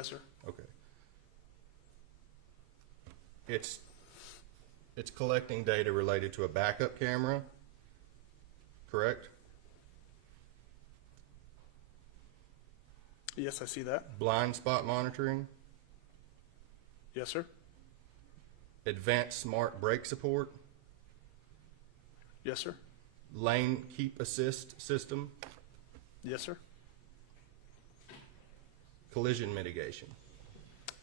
Yes, sir. Okay. It's collecting data related to a backup camera, correct? Yes, I see that. Blind spot monitoring, Yes, sir. advanced smart brake support, Yes, sir. lane keep assist system, Yes, sir. collision mitigation.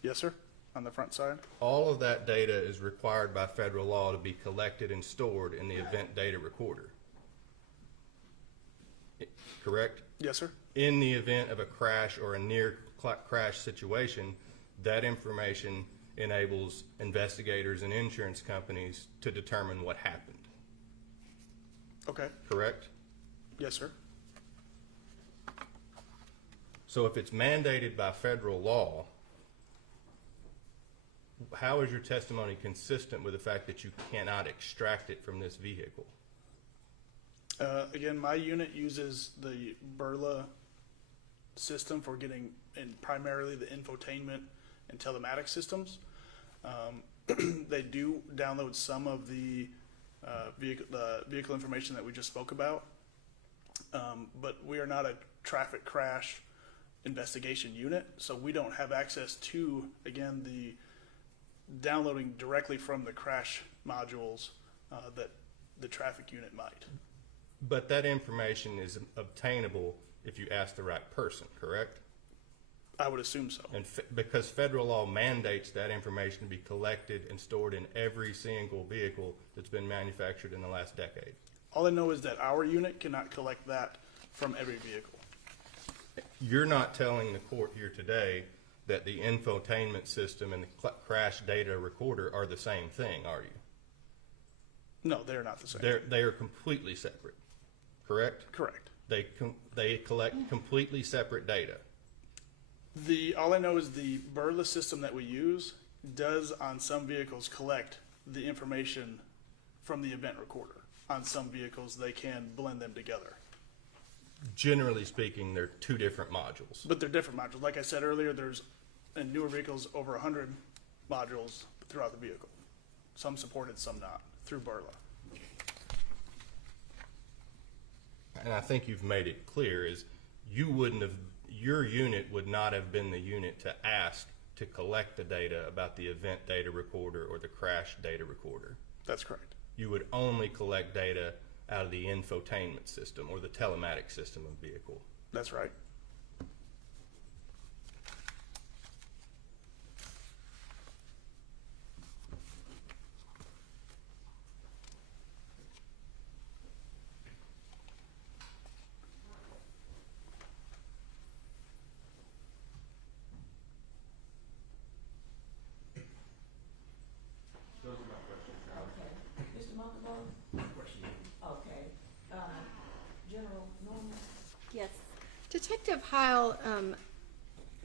Yes, sir. On the front side. All of that data is required by federal law to be collected and stored in the event data recorder. Correct? Yes, sir. In the event of a crash or a near crash situation, that information enables investigators and insurance companies to determine what happened. Okay. Correct? Yes, sir. So if it's mandated by federal law, how is your testimony consistent with the fact that you cannot extract it from this vehicle? Again, my unit uses the Burla system for getting in primarily the infotainment and telematics systems. They do download some of the vehicle information that we just spoke about, but we are not a traffic crash investigation unit, so we don't have access to, again, the downloading directly from the crash modules that the traffic unit might. But that information is obtainable if you ask the right person, correct? I would assume so. And because federal law mandates that information to be collected and stored in every single vehicle that's been manufactured in the last decade. All I know is that our unit cannot collect that from every vehicle. You're not telling the court here today that the infotainment system and the crash data recorder are the same thing, are you? No, they're not the same. They are completely separate, correct? Correct. They collect completely separate data. All I know is the Burla system that we use does on some vehicles collect the information from the event recorder. On some vehicles, they can blend them together. Generally speaking, they're two different modules. But they're different modules. Like I said earlier, there's in newer vehicles over 100 modules throughout the vehicle. Some supported, some not, through Burla. And I think you've made it clear is your unit would not have been the unit to ask to collect the data about the event data recorder or the crash data recorder. That's correct. You would only collect data out of the infotainment system or the telematics system of vehicle. That's right. Those are my questions. Okay. Mr. Muckaboy? Question. Okay. General Norman? Yes. Detective Heil,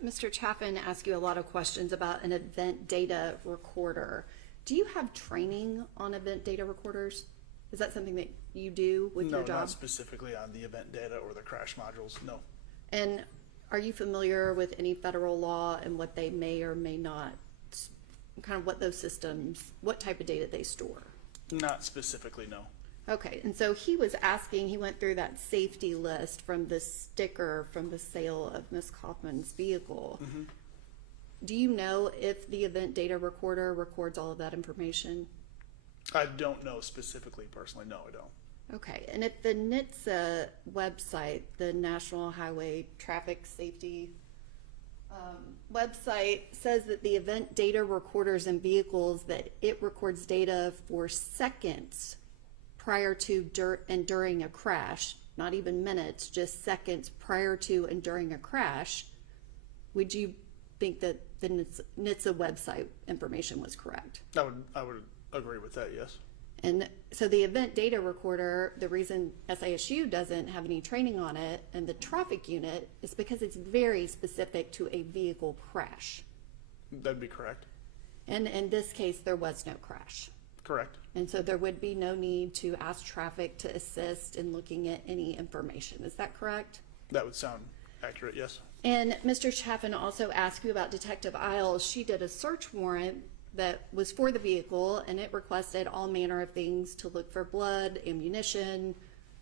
Mr. Chaffin asked you a lot of questions about an event data recorder. Do you have training on event data recorders? Is that something that you do with your No, job? not specifically on the event data or the crash modules, no. And are you familiar with any federal law and what they may or may not, kind of what those systems, what type of data they store? Not specifically, no. Okay, and so he was asking, he went through that safety list from the sticker from the sale of Ms. Kaufman's vehicle. Mm-hmm. Do you know if the event data recorder records all of that information? I don't know specifically personally, no, I don't. Okay, and if the NHTSA website, the National Highway Traffic Safety website, says that the event data recorders in vehicles, that it records data for seconds prior to and during a crash, not even minutes, just seconds prior to and during a crash, would you think that the NHTSA website information was correct? I would agree with that, yes. And so the event data recorder, the reason SISU doesn't have any training on it and the traffic unit is because it's very specific to a vehicle crash. That'd be correct. And in this case, there was no crash. Correct. And so there would be no need to ask traffic to assist in looking at any information. Is that correct? That would sound accurate, yes. And Mr. Chaffin also asked you about Detective Isles. She did a search warrant that was for the vehicle, and it requested all manner of things to look for blood, ammunition,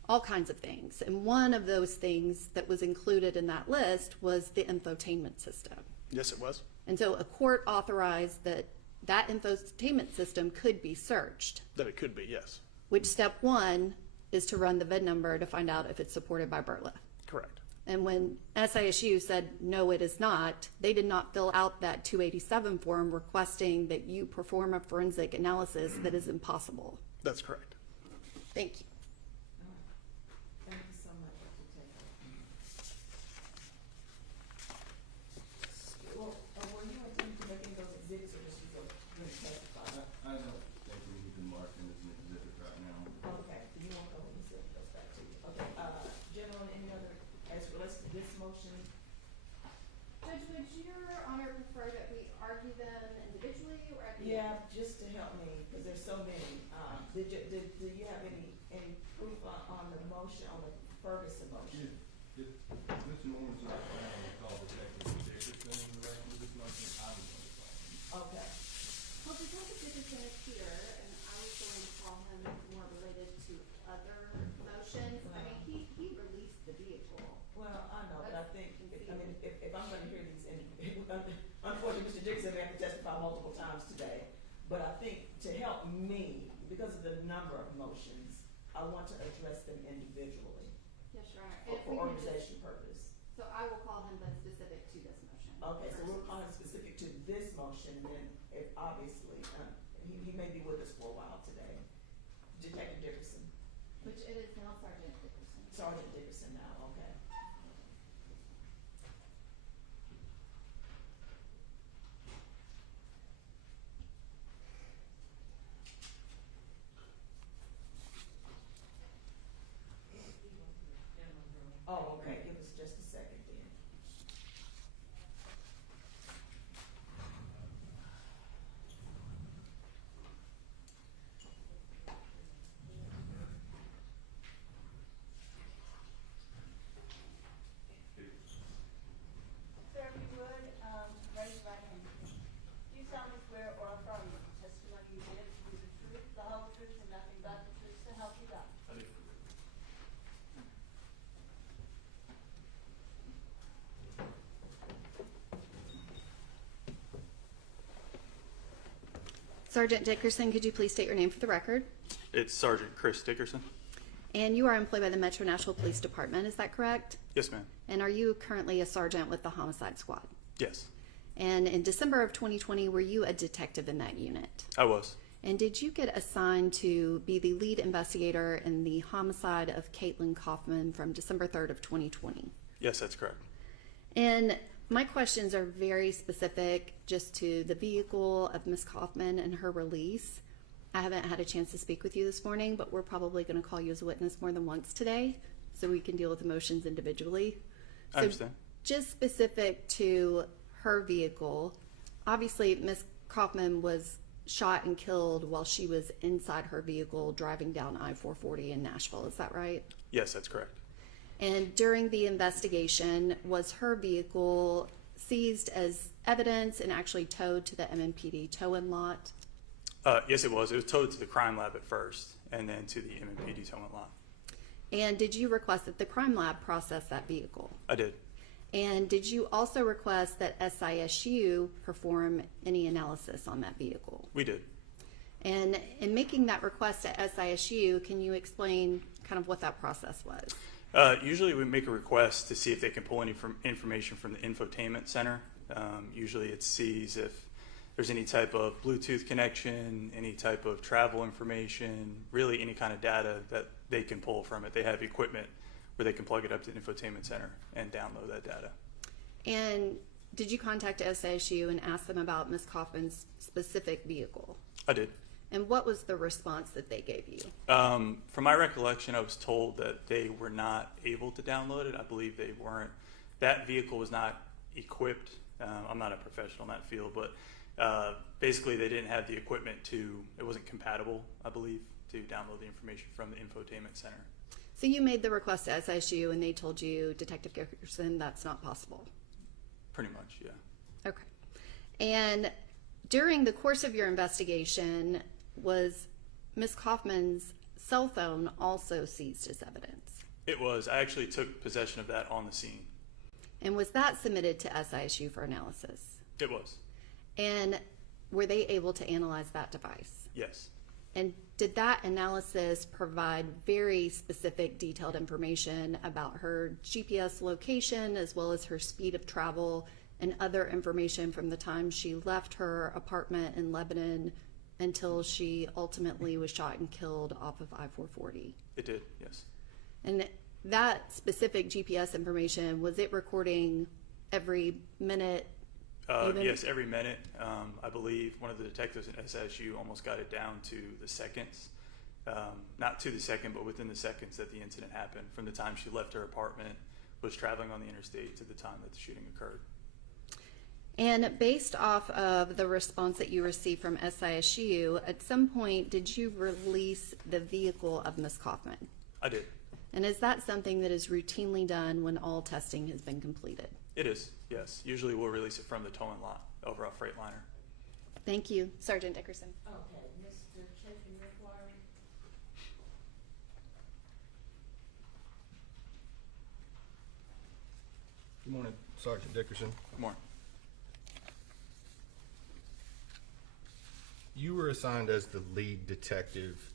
all kinds of things. And one of those things that was included in that list was the infotainment system. Yes, it was. And so a court authorized that that infotainment system could be searched, That it could be, yes. which step one is to run the VIN number to find out if it's supported by BIRLA. Correct. And when SISU said, no, it is not, they did not fill out that 287 form requesting that you perform a forensic analysis that is impossible. That's correct. Thank you. Thank you so much, Mr. Taylor. Well, were you attempting to make any of those exhibits, or just you go really testify? I don't think we need to mark them as an exhibit right now. Okay, you won't go when you said those back to you. Okay, gentlemen, any other, as it relates to this motion? Judge, would your honor prefer that we argue them individually or at the end? Yeah, just to help me, because there's so many. Do you have any proof on the motion, on the Ferguson motion? If Mr. Norman's not planning to call Detective Dickerson in relation to this motion, I was going to call him. Okay. Well, Detective Dickerson is here, and I was going to call him more related to other motions. I mean, he released the vehicle. Well, I know, but I think, if I'm gonna hear these, and unfortunately, Mr. Dixon may have to testify multiple times today, but I think to help me, because of the number of motions, I want to address them individually Yes, Your Honor. for organization purpose. So I will call him but specific to this motion. Okay, so we'll call him specific to this motion, and then if obviously, he may be with us for a while today. Detective Dickerson, Which it is now Sergeant Dickerson. Sergeant Dickerson now, okay. Oh, okay, give us just a second then. Sir, if you would, raise your right hand. Do you solemnly swear or affirm that the testimony you give to be the truth, the whole truth, and nothing but the truth, so help you God? Sergeant Dickerson, could you please state your name for the record? It's Sergeant Chris Dickerson. And you are employed by the Metro Nashville Police Department, is that correct? Yes, ma'am. And are you currently a sergeant with the Homicide Squad? Yes, And in December of 2020, were you a detective in that unit? I was. And did you get assigned to be the lead investigator in the homicide of Caitlyn Kaufman from December 3rd of 2020? Yes, that's correct. And my questions are very specific just to the vehicle of Ms. Kaufman and her release. I haven't had a chance to speak with you this morning, but we're probably going to call you as a witness more than once today so we can deal with the motions individually. I understand. Just specific to her vehicle, obviously Ms. Kaufman was shot and killed while she was inside her vehicle driving down I-440 in Nashville. Is that right? Yes, that's correct. And during the investigation, was her vehicle seized as evidence and actually towed to the MMPD tow-in lot? Yes, it was. It was towed to the crime lab at first, and then to the MMPD towing lot. And did you request that the crime lab process that vehicle? I did. And did you also request that SISU perform any analysis on that vehicle? We did. And in making that request to SISU, can you explain kind of what that process was? Usually we make a request to see if they can pull any information from the infotainment center. Usually it sees if there's any type of Bluetooth connection, any type of travel information, really any kind of data that they can pull from it. They have equipment where they can plug it up to the infotainment center and download that data. And did you contact SISU and ask them about Ms. Kaufman's specific vehicle? I did. And what was the response that they gave you? From my recollection, I was told that they were not able to download it. I believe they weren't. That vehicle was not equipped. I'm not a professional in that field, but basically they didn't have the equipment it wasn't compatible, I believe, to download the information from the infotainment center. So you made the request to SISU and they told you, Detective Dickerson, that's not possible. Pretty much, yeah. Okay. And during the course of your investigation, was Ms. Kaufman's cell phone also seized as evidence? It was. I actually took possession of that on the scene. And was that submitted to SISU for analysis? It was. And were they able to analyze that device? Yes. And did that analysis provide very specific, detailed information about her GPS location as well as her speed of travel and other information from the time she left her apartment in Lebanon until she ultimately was shot and killed off of I-440? It did, yes. And that specific GPS information, was it recording every minute? Even- Yes, every minute. I believe one of the detectives at SSU almost got it down to the seconds. Not to the second, but within the seconds that the incident happened, from the time she left her apartment, was traveling on the interstate, to the time that the shooting occurred. And based off of the response that you received from SISU, at some point, did you release the vehicle of Ms. Kaufman? I did. And is that something that is routinely done when all testing has been completed? It is, yes. Usually we'll release it from the towing lot over our Freightliner. Thank you, Sergeant Dickerson. Okay, Mr. Chapin, you're inquiring? Good morning, Sergeant Dickerson. Good morning. You were assigned as the lead detective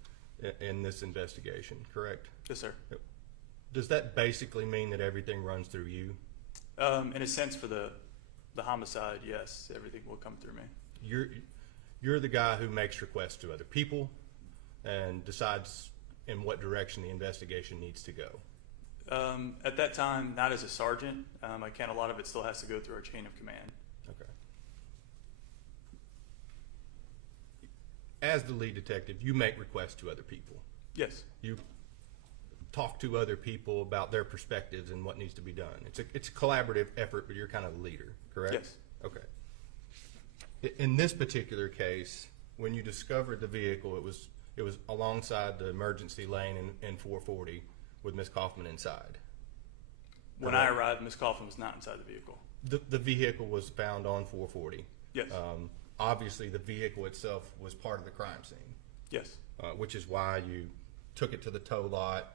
in this investigation, correct? Yes, sir. Does that basically mean that everything runs through you? In a sense, for the homicide, yes, everything will come through me. You're the guy who makes requests to other people and decides in what direction the investigation needs to go. At that time, not as a sergeant. I can't. A lot of it still has to go through our chain of command. Okay. As the lead detective, you make requests to other people. Yes. You talk to other people about their perspectives and what needs to be done. It's a collaborative effort, but you're kind of the leader, correct? Yes. Okay. In this particular case, when you discovered the vehicle, it was alongside the emergency lane in 440 with Ms. Kaufman inside. When I arrived, Ms. Kaufman was not inside the vehicle. The vehicle was found on 440. Yes. Obviously, the vehicle itself was part of the crime scene. Yes. Which is why you took it to the tow lot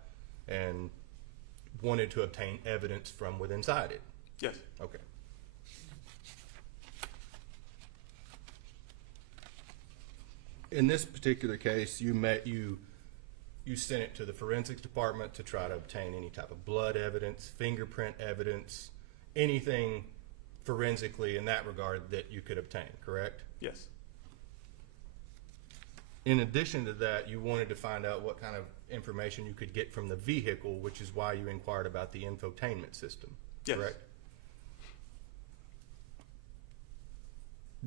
and wanted to obtain evidence from within inside it. Yes. Okay. In this particular case, you sent it to the forensics department to try to obtain any type of blood evidence, fingerprint evidence, anything forensically in that regard that you could obtain, correct? Yes. In addition to that, you wanted to find out what kind of information you could get from the vehicle, which is why you inquired about the infotainment system, Yes. correct?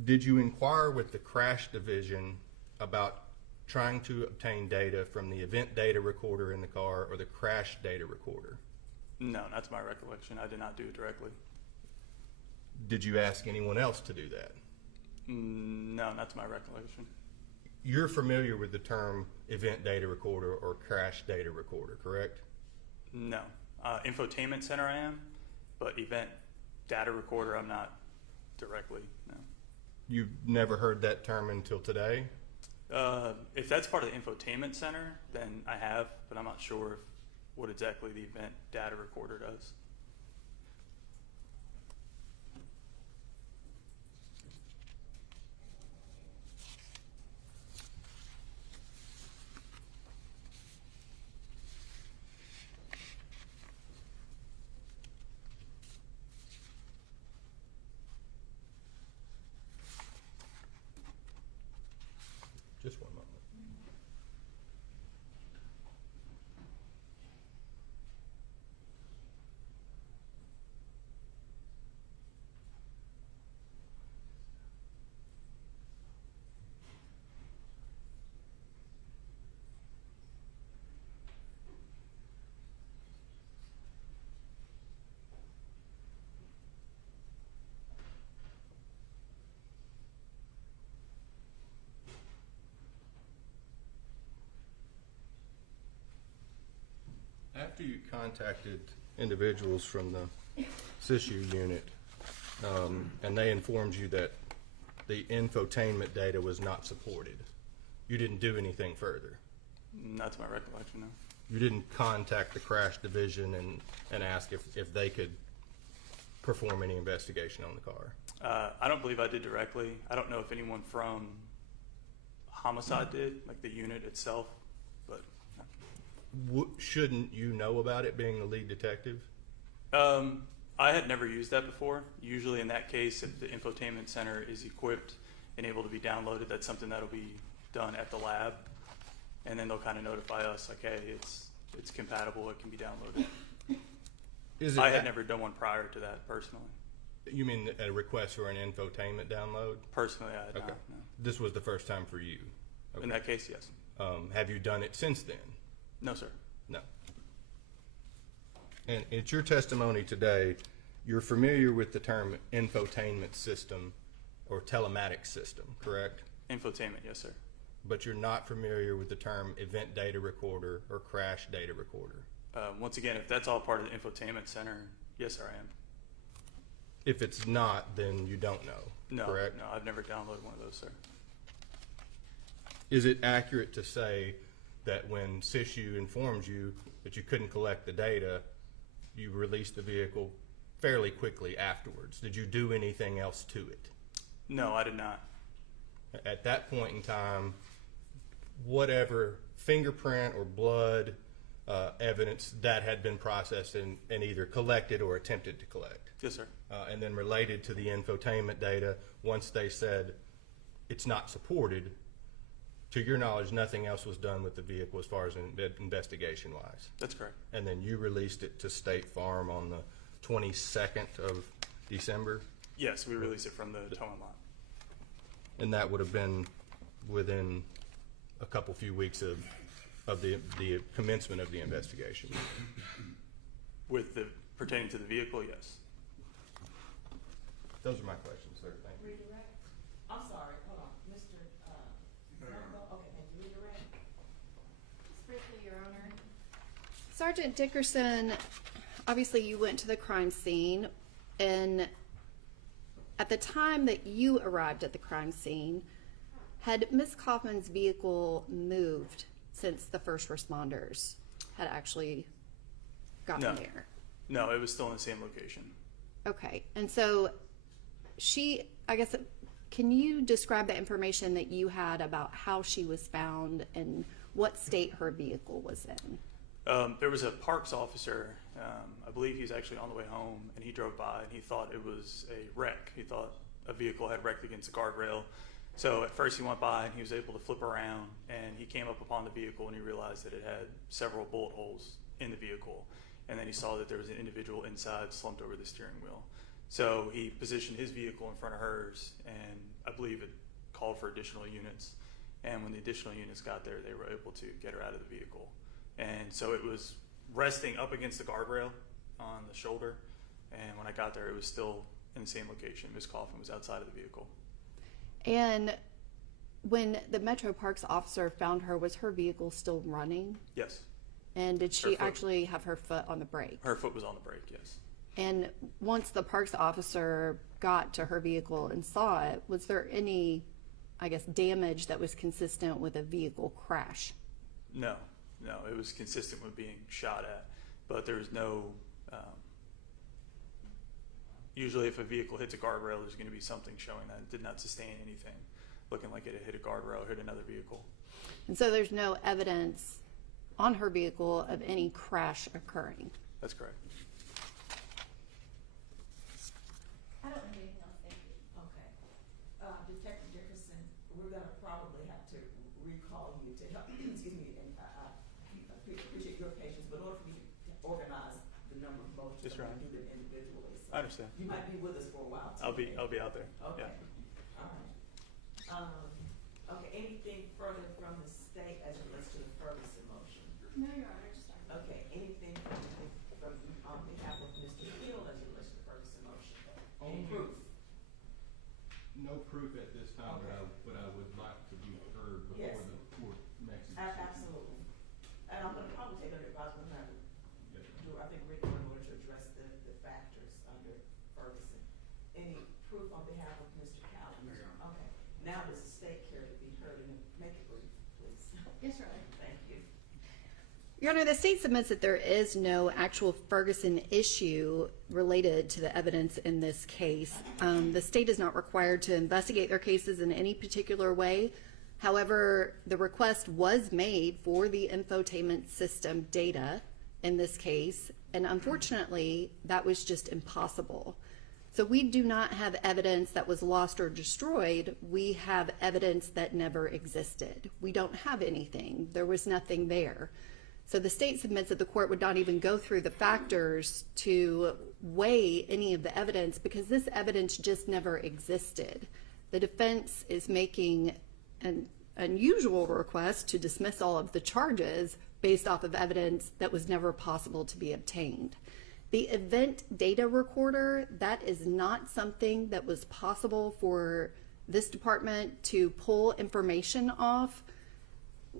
Did you inquire with the crash division about trying to obtain data from the event data recorder in the car or the crash data recorder? No, not to my recollection. I did not do it directly. Did you ask anyone else to do that? No, not to my recollection. You're familiar with the term event data recorder or crash data recorder, correct? No. Infotainment center I am, but event data recorder I'm not directly, no. You've never heard that term until today? If that's part of the infotainment center, then I have, but I'm not sure what exactly the event data recorder does. Just one moment. After you contacted individuals from the SISU unit, and they informed you that the infotainment data was not supported. You didn't do anything further. Not to my recollection, no. You didn't contact the crash division and ask if they could perform any investigation on the car. I don't believe I did directly. I don't know if anyone from homicide did, like the unit itself, but Shouldn't you know about it being the lead detective? I had never used that before. Usually in that case, if the infotainment center is equipped and able to be downloaded, that's something that'll be done at the lab. And then they'll kind of notify us, like, hey, it's compatible, it can be downloaded. I had never done one prior to that personally. You mean a request for an infotainment download? Personally, I had Okay. not, no. This was the first time for you? In that case, yes. Have you done it since then? No, sir. No. And it's your testimony today, you're familiar with the term infotainment system or telematics system, correct? Infotainment, yes, sir. But you're not familiar with the term event data recorder or crash data recorder? Once again, if that's all part of the infotainment center, yes, sir, I am. If it's not, then you don't know, No, correct? no, I've never downloaded one of those, sir. Is it accurate to say that when SISU informed you that you couldn't collect the data, you released the vehicle fairly quickly afterwards? Did you do anything else to it? No, I did not. At that point in time, whatever fingerprint or blood evidence that had been processed and either collected or attempted to collect. Yes, sir. And then related to the infotainment data, once they said it's not supported, to your knowledge, nothing else was done with the vehicle as far as investigation-wise. That's correct. And then you released it to State Farm on the 22nd of December, Yes, we released it from the towing lot. and that would have been within a couple few weeks of the commencement of the investigation. With the, pertaining to the vehicle, yes. Those are my questions, sir. Thank you. Redirect? I'm sorry, hold on, Mr. Okay, thank you, redirect. Just briefly, Your Honor. Sergeant Dickerson, obviously you went to the crime scene, and at the time that you arrived at the crime scene, had Ms. Kaufman's vehicle moved since the first responders had actually gotten No. there? No, it was still in the same location. Okay, and so she, I guess, can you describe the information that you had about how she was found and what state her vehicle was in? There was a parks officer, I believe he's actually on the way home, and he drove by and he thought it was a wreck. He thought a vehicle had wrecked against a guardrail. So at first he went by and he was able to flip around, and he came up upon the vehicle and he realized that it had several bullet holes in the vehicle. And then he saw that there was an individual inside slumped over the steering wheel. So he positioned his vehicle in front of hers, and I believe it called for additional units. And when the additional units got there, they were able to get her out of the vehicle. And so it was resting up against the guardrail on the shoulder. And when I got there, it was still in the same location. Ms. Kaufman was outside of the vehicle. And when the Metro Parks officer found her, was her vehicle still running? Yes. And did she Her foot. actually have her foot on the brake? Her foot was on the brake, yes. And once the parks officer got to her vehicle and saw it, was there any, I guess, damage that was consistent with a vehicle crash? No, it was consistent with being shot at, but there was no, usually if a vehicle hits a guardrail, there's going to be something showing that it did not sustain anything, looking like it had hit a guardrail, hit another vehicle. And so there's no evidence on her vehicle of any crash occurring? That's correct. I don't have anything else, thank you. Okay. Detective Dickerson, we're gonna probably have to recall you to help, excuse me, and I appreciate your patience, but in order for me to organize the number of motions, Yes, I'm Your gonna do them individually. So I understand. you might be with us for a while. too. I'll be out there. Okay, Yeah. all right. Okay, anything further from the state as it relates to the Ferguson motion? No, Your Honor, just started. Okay, anything from on behalf of Mr. Hill as it relates to the Ferguson motion? Any proof? No proof at this time, Okay. but I would like to be heard before Yes. the court makes a Absolutely. And I'm gonna probably take under advisement now to Yes, do, I think we're going to address the factors under Ferguson. any proof on behalf of Mr. Cowan? Okay. Now does the state care to be heard, and make it brief, please? Yes, Your Honor. Thank you. Your Honor, the state submits that there is no actual Ferguson issue related to the evidence in this case. The state is not required to investigate their cases in any particular way. However, the request was made for the infotainment system data in this case, and unfortunately, that was just impossible. So we do not have evidence that was lost or destroyed. We have evidence that never existed. We don't have anything. There was nothing there. So the state submits that the court would not even go through the factors to weigh any of the evidence because this evidence just never existed. The defense is making an unusual request to dismiss all of the charges based off of evidence that was never possible to be obtained. The event data recorder, that is not something that was possible for this department to pull information off.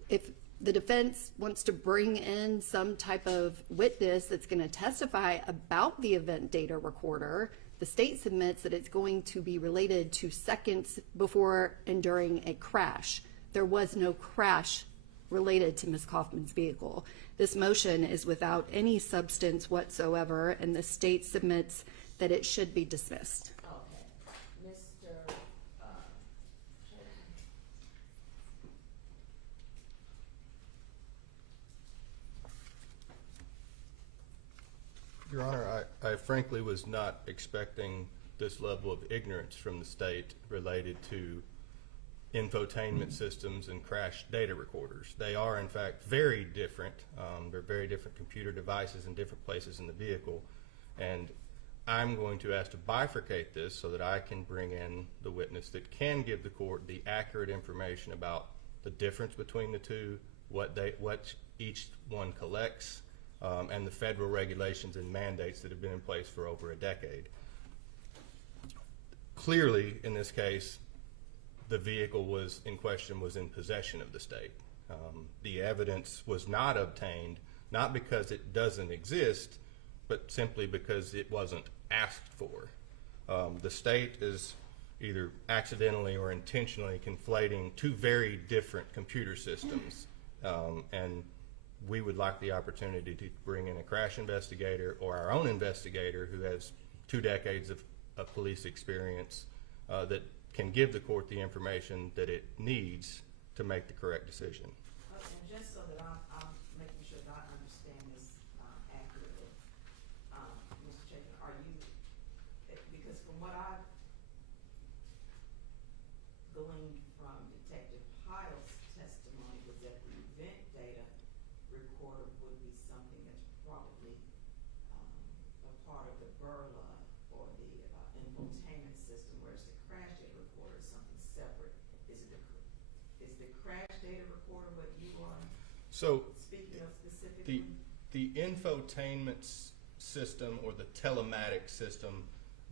If the defense wants to bring in some type of witness that's going to testify about the event data recorder, the state submits that it's going to be related to seconds before and during a crash. There was no crash related to Ms. Kaufman's vehicle. This motion is without any substance whatsoever, and the state submits that it should be dismissed. Okay. Mr. Your Honor, I frankly was not expecting this level of ignorance from the state related to infotainment systems and crash data recorders. They are, in fact, very different. They're very different computer devices in different places in the vehicle. And I'm going to ask to bifurcate this so that I can bring in the witness that can give the court the accurate information about the difference between the two, what each one collects, and the federal regulations and mandates that have been in place for over a decade. Clearly, in this case, the vehicle was in question was in possession of the state. The evidence was not obtained, not because it doesn't exist, but simply because it wasn't asked for. The state is either accidentally or intentionally conflating two very different computer systems, and we would like the opportunity to bring in a crash investigator or our own investigator who has 2 decades of police experience that can give the court the information that it needs to make the correct decision. And just so that I'm making sure that I understand this accurately, Mr. Chapin, are you, because from what I've gleaned from Detective Pyle's testimony was that the event data recorder would be something that's probably a part of the BURLA or the infotainment system, whereas the crash data recorder is something separate. Is the crash data recorder what you are speaking of specifically? The infotainment system or the telematic system,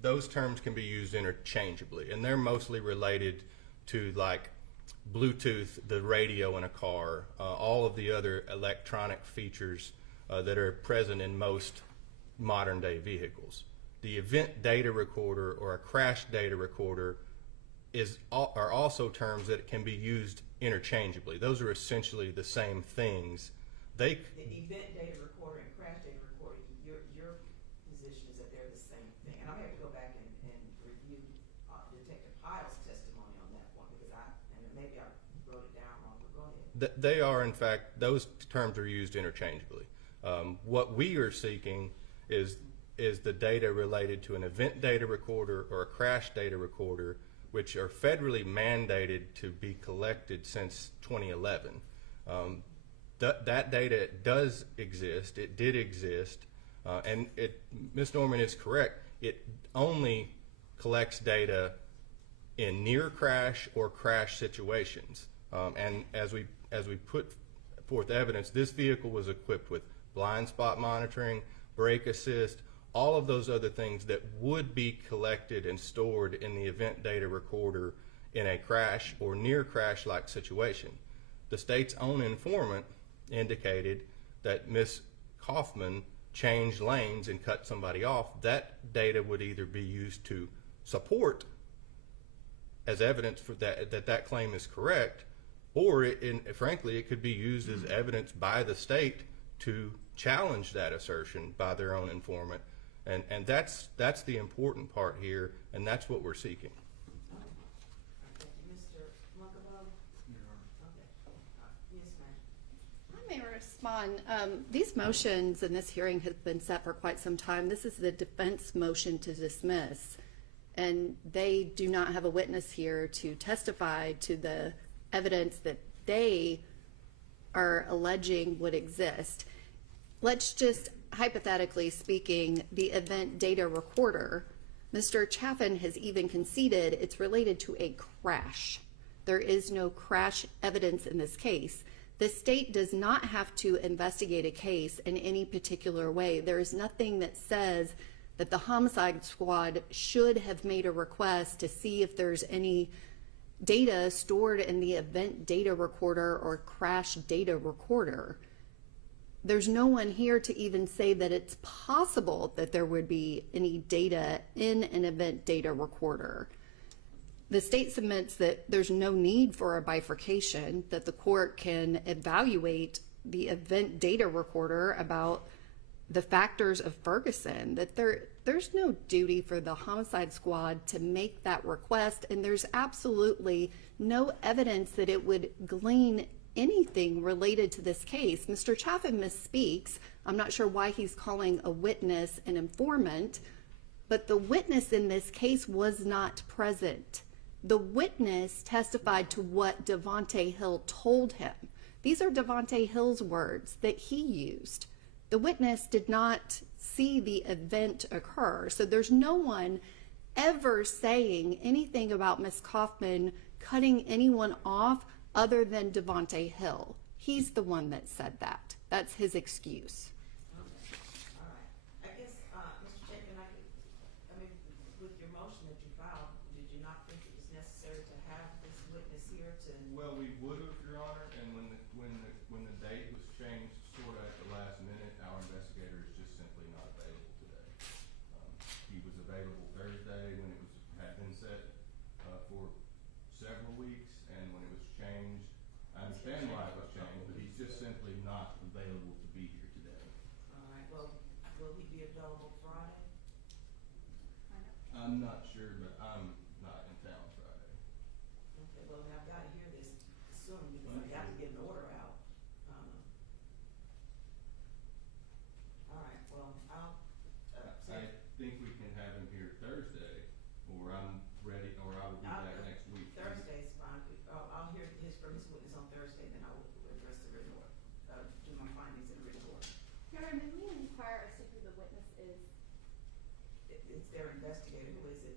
those terms can be used interchangeably, and they're mostly related to like Bluetooth, the radio in a car, all of the other electronic features that are present in most modern day vehicles. The event data recorder or a crash data recorder are also terms that can be used interchangeably. Those are essentially the same things. The event data recorder and crash data recorder, your position is that they're the same thing. And I'm going to have to go back and review Detective Pyle's testimony on that one because maybe I wrote it down wrong, but go ahead. They are, in fact, those terms are used interchangeably. What we are seeking is the data related to an event data recorder or a crash data recorder, which are federally mandated to be collected since 2011. That data does exist. It did exist. And Ms. Norman is correct. It only collects data in near crash or crash situations. And as we put forth evidence, this vehicle was equipped with blind spot monitoring, brake assist, all of those other things that would be collected and stored in the event data recorder in a crash or near crash like situation. The state's own informant indicated that Ms. Kaufman changed lanes and cut somebody off. That data would either be used to support as evidence for that claim is correct, or frankly, it could be used as evidence by the state to challenge that assertion by their own informant. And that's the important part here, and that's what we're seeking. Mr. Munkabo? Okay. Yes, ma'am. I may respond. These motions and this hearing have been set for quite some time. This is the defense motion to dismiss, and they do not have a witness here to testify to the evidence that they are alleging would exist. Let's just, hypothetically speaking, the event data recorder, Mr. Chaffin has even conceded it's related to a crash. There is no crash evidence in this case. The state does not have to investigate a case in any particular way. There is nothing that says that the homicide squad should have made a request to see if there's any data stored in the event data recorder or crash data recorder. There's no one here to even say that it's possible that there would be any data in an event data recorder. The state submits that there's no need for a bifurcation, that the court can evaluate the event data recorder about the factors of Ferguson, that there's no duty for the homicide squad to make that request, and there's absolutely no evidence that it would glean anything related to this case. Mr. Chaffin misspeaks. I'm not sure why he's calling a witness an informant, but the witness in this case was not present. The witness testified to what Davaunte Hill told him. These are Davaunte Hill's words that he used. The witness did not see the event occur, so there's no one ever saying anything about Ms. Kaufman cutting anyone off other than Davaunte Hill. He's the one that said that. That's his excuse. Okay, all right. I guess, Mr. Chapin, I mean, with your motion that you filed, did you not think it was necessary to have this witness here to? Well, we would have, Your Honor, and when the date was changed sort of at the last minute, our investigator is just simply not available today. He was available Thursday when it had been set for several weeks, and when it was changed, I understand why it was changed, but he's just simply not available to be here today. All right, well, will he be available Friday? I'm not sure, but I'm not in town Friday. Okay, well, then I've got to hear this soon because I got to get an order out. All right, well, I'll, I think we can have him here Thursday, or I'm ready, or I will be back next week. Thursday's fine. I'll hear from his witness on Thursday, then I will address the written order, do my findings in written order. Karen, may we inquire as to who the witness is? It's their investigator. Who is it?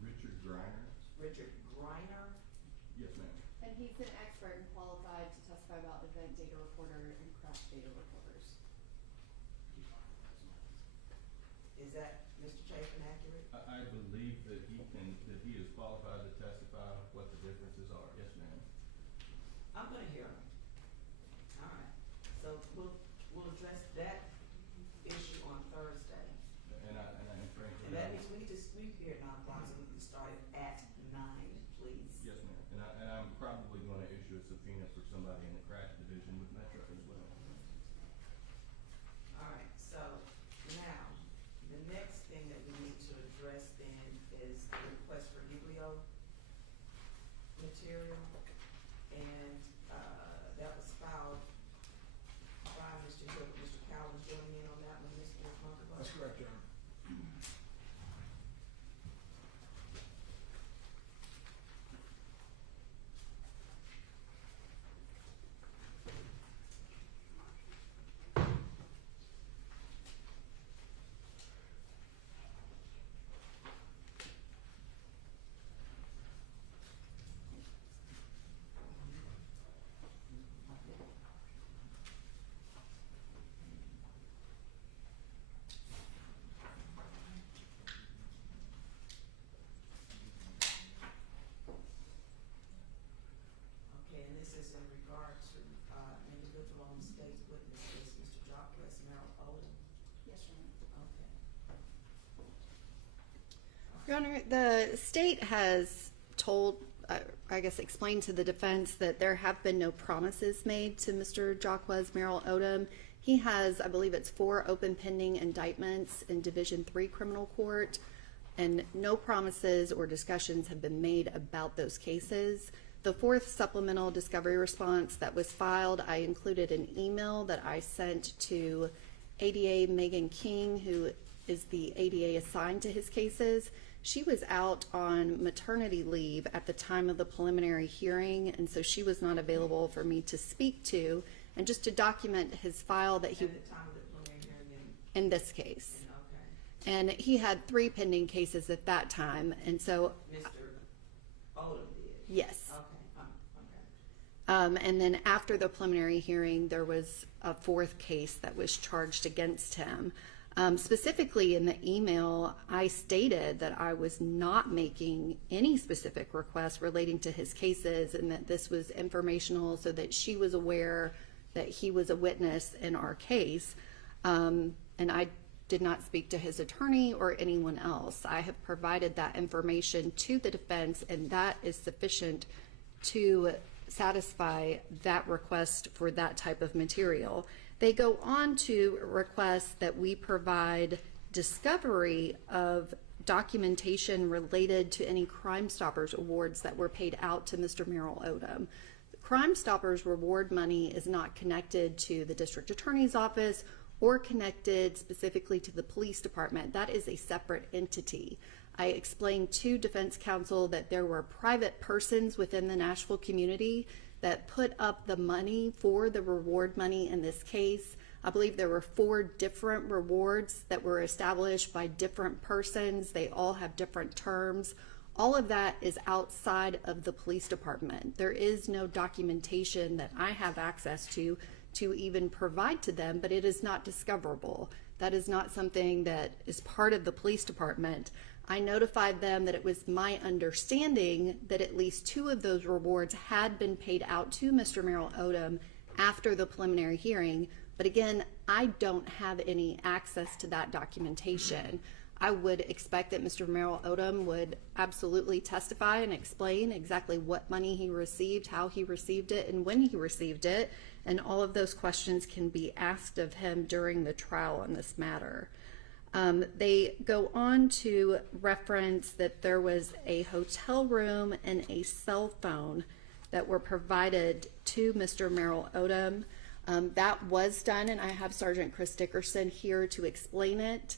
Richard Griner? Richard Griner? Yes, ma'am. And he's an expert and qualified to testify about event data recorder and crash data recorders. Is that Mr. Chapin accurate? I believe that he is qualified to testify what the differences are. Yes, ma'am. I'm gonna hear him. All right, so we'll address that issue on Thursday. And frankly, And that means we need to speak here at 9 o'clock, so we can start at 9, please. yes, ma'am. And I'm probably going to issue a subpoena for somebody in the crash division with Metro as well. All right, so now, the next thing that we need to address then is the request for biblio material. And, that was filed by Mr. Hill, Mr. Cowan joining in on that one, Mr. Munkabo? That's correct, Your Honor. Okay, and this is in regard to, individual on the state's witness list, Mr. Jocelyn Merrill Odom. Yes, Your Honor. Okay. All Your Honor, the state has told, I guess, explained to the defense that there have been no promises made to Mr. Jacquez Merrill Odom. He has, I believe it's 4 open pending indictments in Division III criminal court, and no promises or discussions have been made about those cases. The 4th supplemental discovery response that was filed, I included an email that I sent to ADA Megan King, who is the ADA assigned to his cases. She was out on maternity leave at the time of the preliminary hearing, and so she was not available for me to speak to. And just to document his file that he, At the time of the preliminary hearing, in this case. okay, And he had 3 pending cases at that time, and so, Mr. Odom did. yes. Okay, okay. And then after the preliminary hearing, there was a 4th case that was charged against him. Specifically in the email, I stated that I was not making any specific requests relating to his cases, and that this was informational so that she was aware that he was a witness in our case. And I did not speak to his attorney or anyone else. I have provided that information to the defense, and that is sufficient to satisfy that request for that type of material. They go on to request that we provide discovery of documentation related to any Crime Stoppers awards that were paid out to Mr. Merrill Odom. Crime Stoppers reward money is not connected to the district attorney's office or connected specifically to the police department. That is a separate entity. I explained to defense counsel that there were private persons within the Nashville community that put up the money for the reward money in this case. I believe there were 4 different rewards that were established by different persons. They all have different terms. All of that is outside of the police department. There is no documentation that I have access to even provide to them, but it is not discoverable. That is not something that is part of the police department. I notified them that it was my understanding that at least 2 of those rewards had been paid out to Mr. Merrill Odom after the preliminary hearing. But again, I don't have any access to that documentation. I would expect that Mr. Merrill Odom would absolutely testify and explain exactly what money he received, how he received it, and when he received it. And all of those questions can be asked of him during the trial on this matter. They go on to reference that there was a hotel room and a cell phone that were provided to Mr. Merrill Odom. That was done, and I have Sergeant Chris Dickerson here to explain it.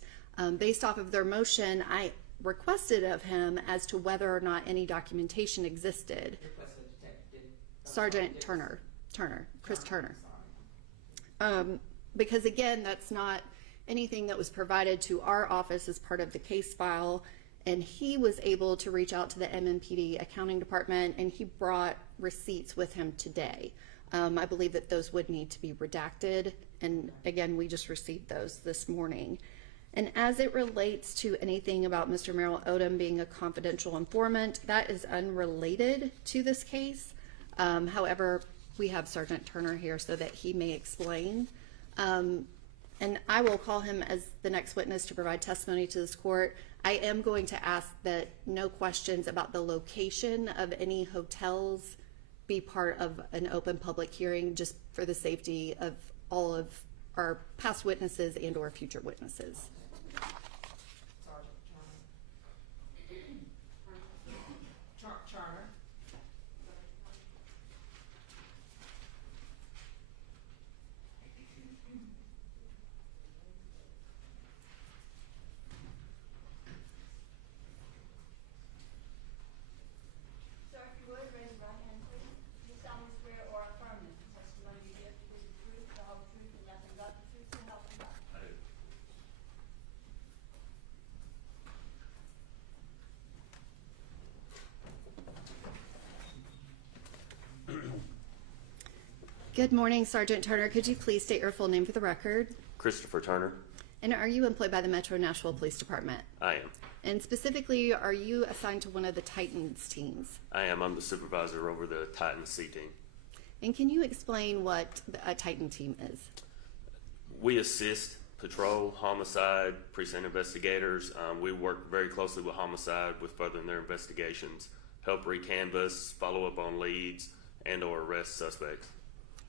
Based off of their motion, I requested of him as to whether or not any documentation existed. Requested detective. Sergeant Turner, Chris Turner. Because again, that's not anything that was provided to our office as part of the case file, and he was able to reach out to the MMPD accounting department, and he brought receipts with him today. I believe that those would need to be redacted, and again, we just received those this morning. And as it relates to anything about Mr. Merrill Odom being a confidential informant, that is unrelated to this case. However, we have Sergeant Turner here so that he may explain. And I will call him as the next witness to provide testimony to this court. I am going to ask that no questions about the location of any hotels be part of an open public hearing, just for the safety of all of our past witnesses and or future witnesses. Sergeant Turner. Sir, if you would, raise your right hand, please. Do you solemnly swear or affirm that the testimony you give will be the truth, the whole truth, and nothing but the truth, so help you God? I do. Good morning, Sergeant Turner. Could you please state your full name for the record? Christopher Turner. And are you employed by the Metro Nashville Police Department? I am. And specifically, are you assigned to one of the Titans teams? I am. I'm the supervisor over the Titan C team. And can you explain what a Titan team is? We assist patrol, homicide, precinct investigators. We work very closely with homicide with furthering their investigations, help recanvass, follow up on leads, and or arrest suspects.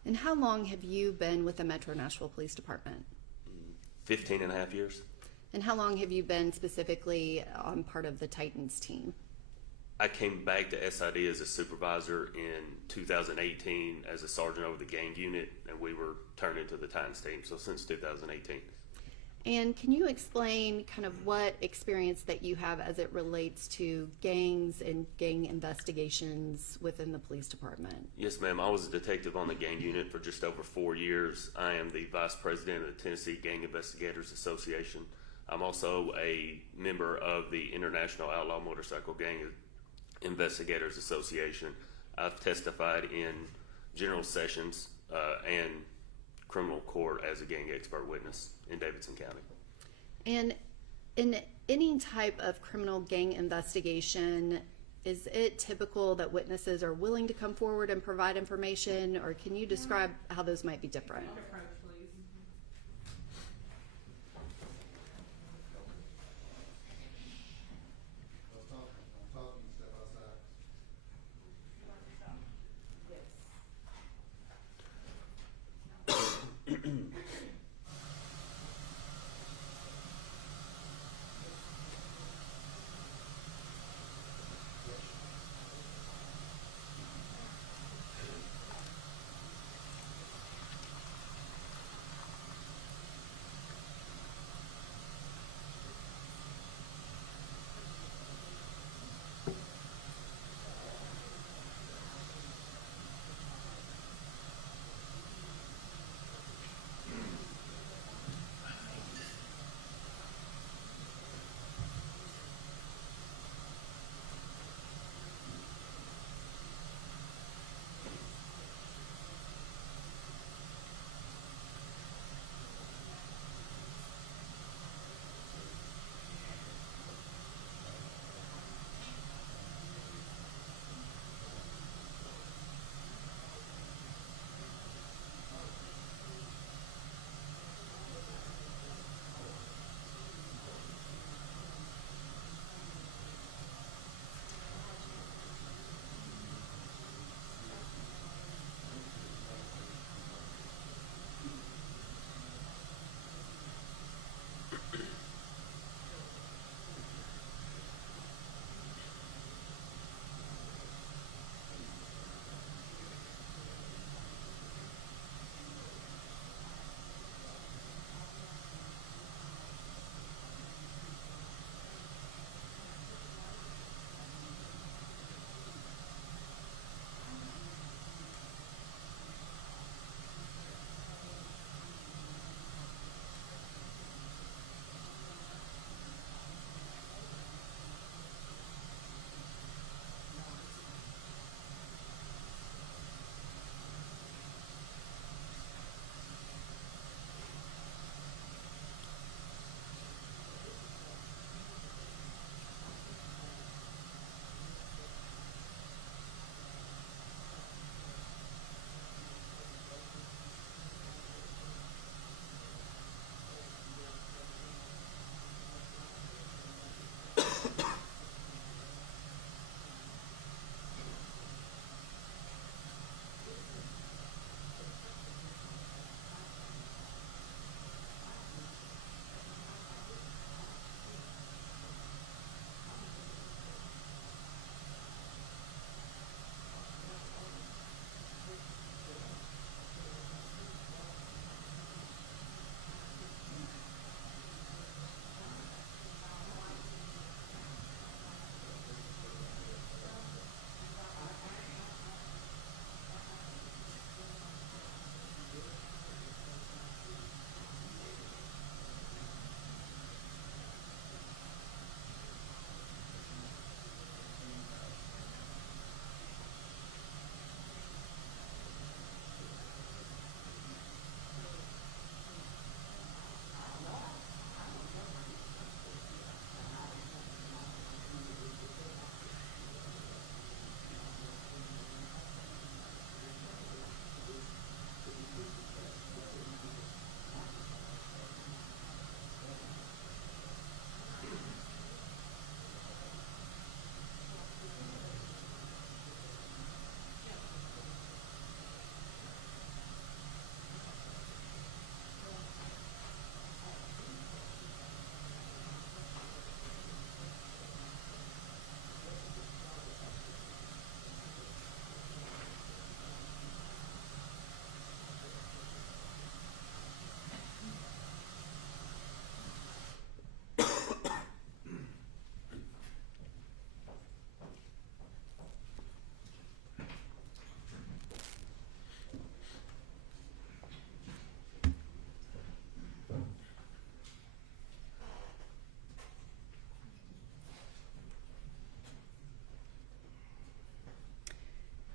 And how long have you been with the Metro Nashville Police Department? 15 and a half years. And how long have you been specifically on part of the Titans team? I came back to SID as a supervisor in 2018 as a sergeant over the gang unit, and we were turned into the Titans team, so since 2018. And can you explain kind of what experience that you have as it relates to gangs and gang investigations within the police department? Yes, ma'am. I was a detective on the gang unit for just over 4 years. I am the vice president of the Tennessee Gang Investigators Association. I'm also a member of the International Outlaw Motorcycle Gang Investigators Association. I've testified in general sessions and criminal court as a gang expert witness in Davidson County. And in any type of criminal gang investigation, is it typical that witnesses are willing to come forward and provide information, or can you describe how those might be different?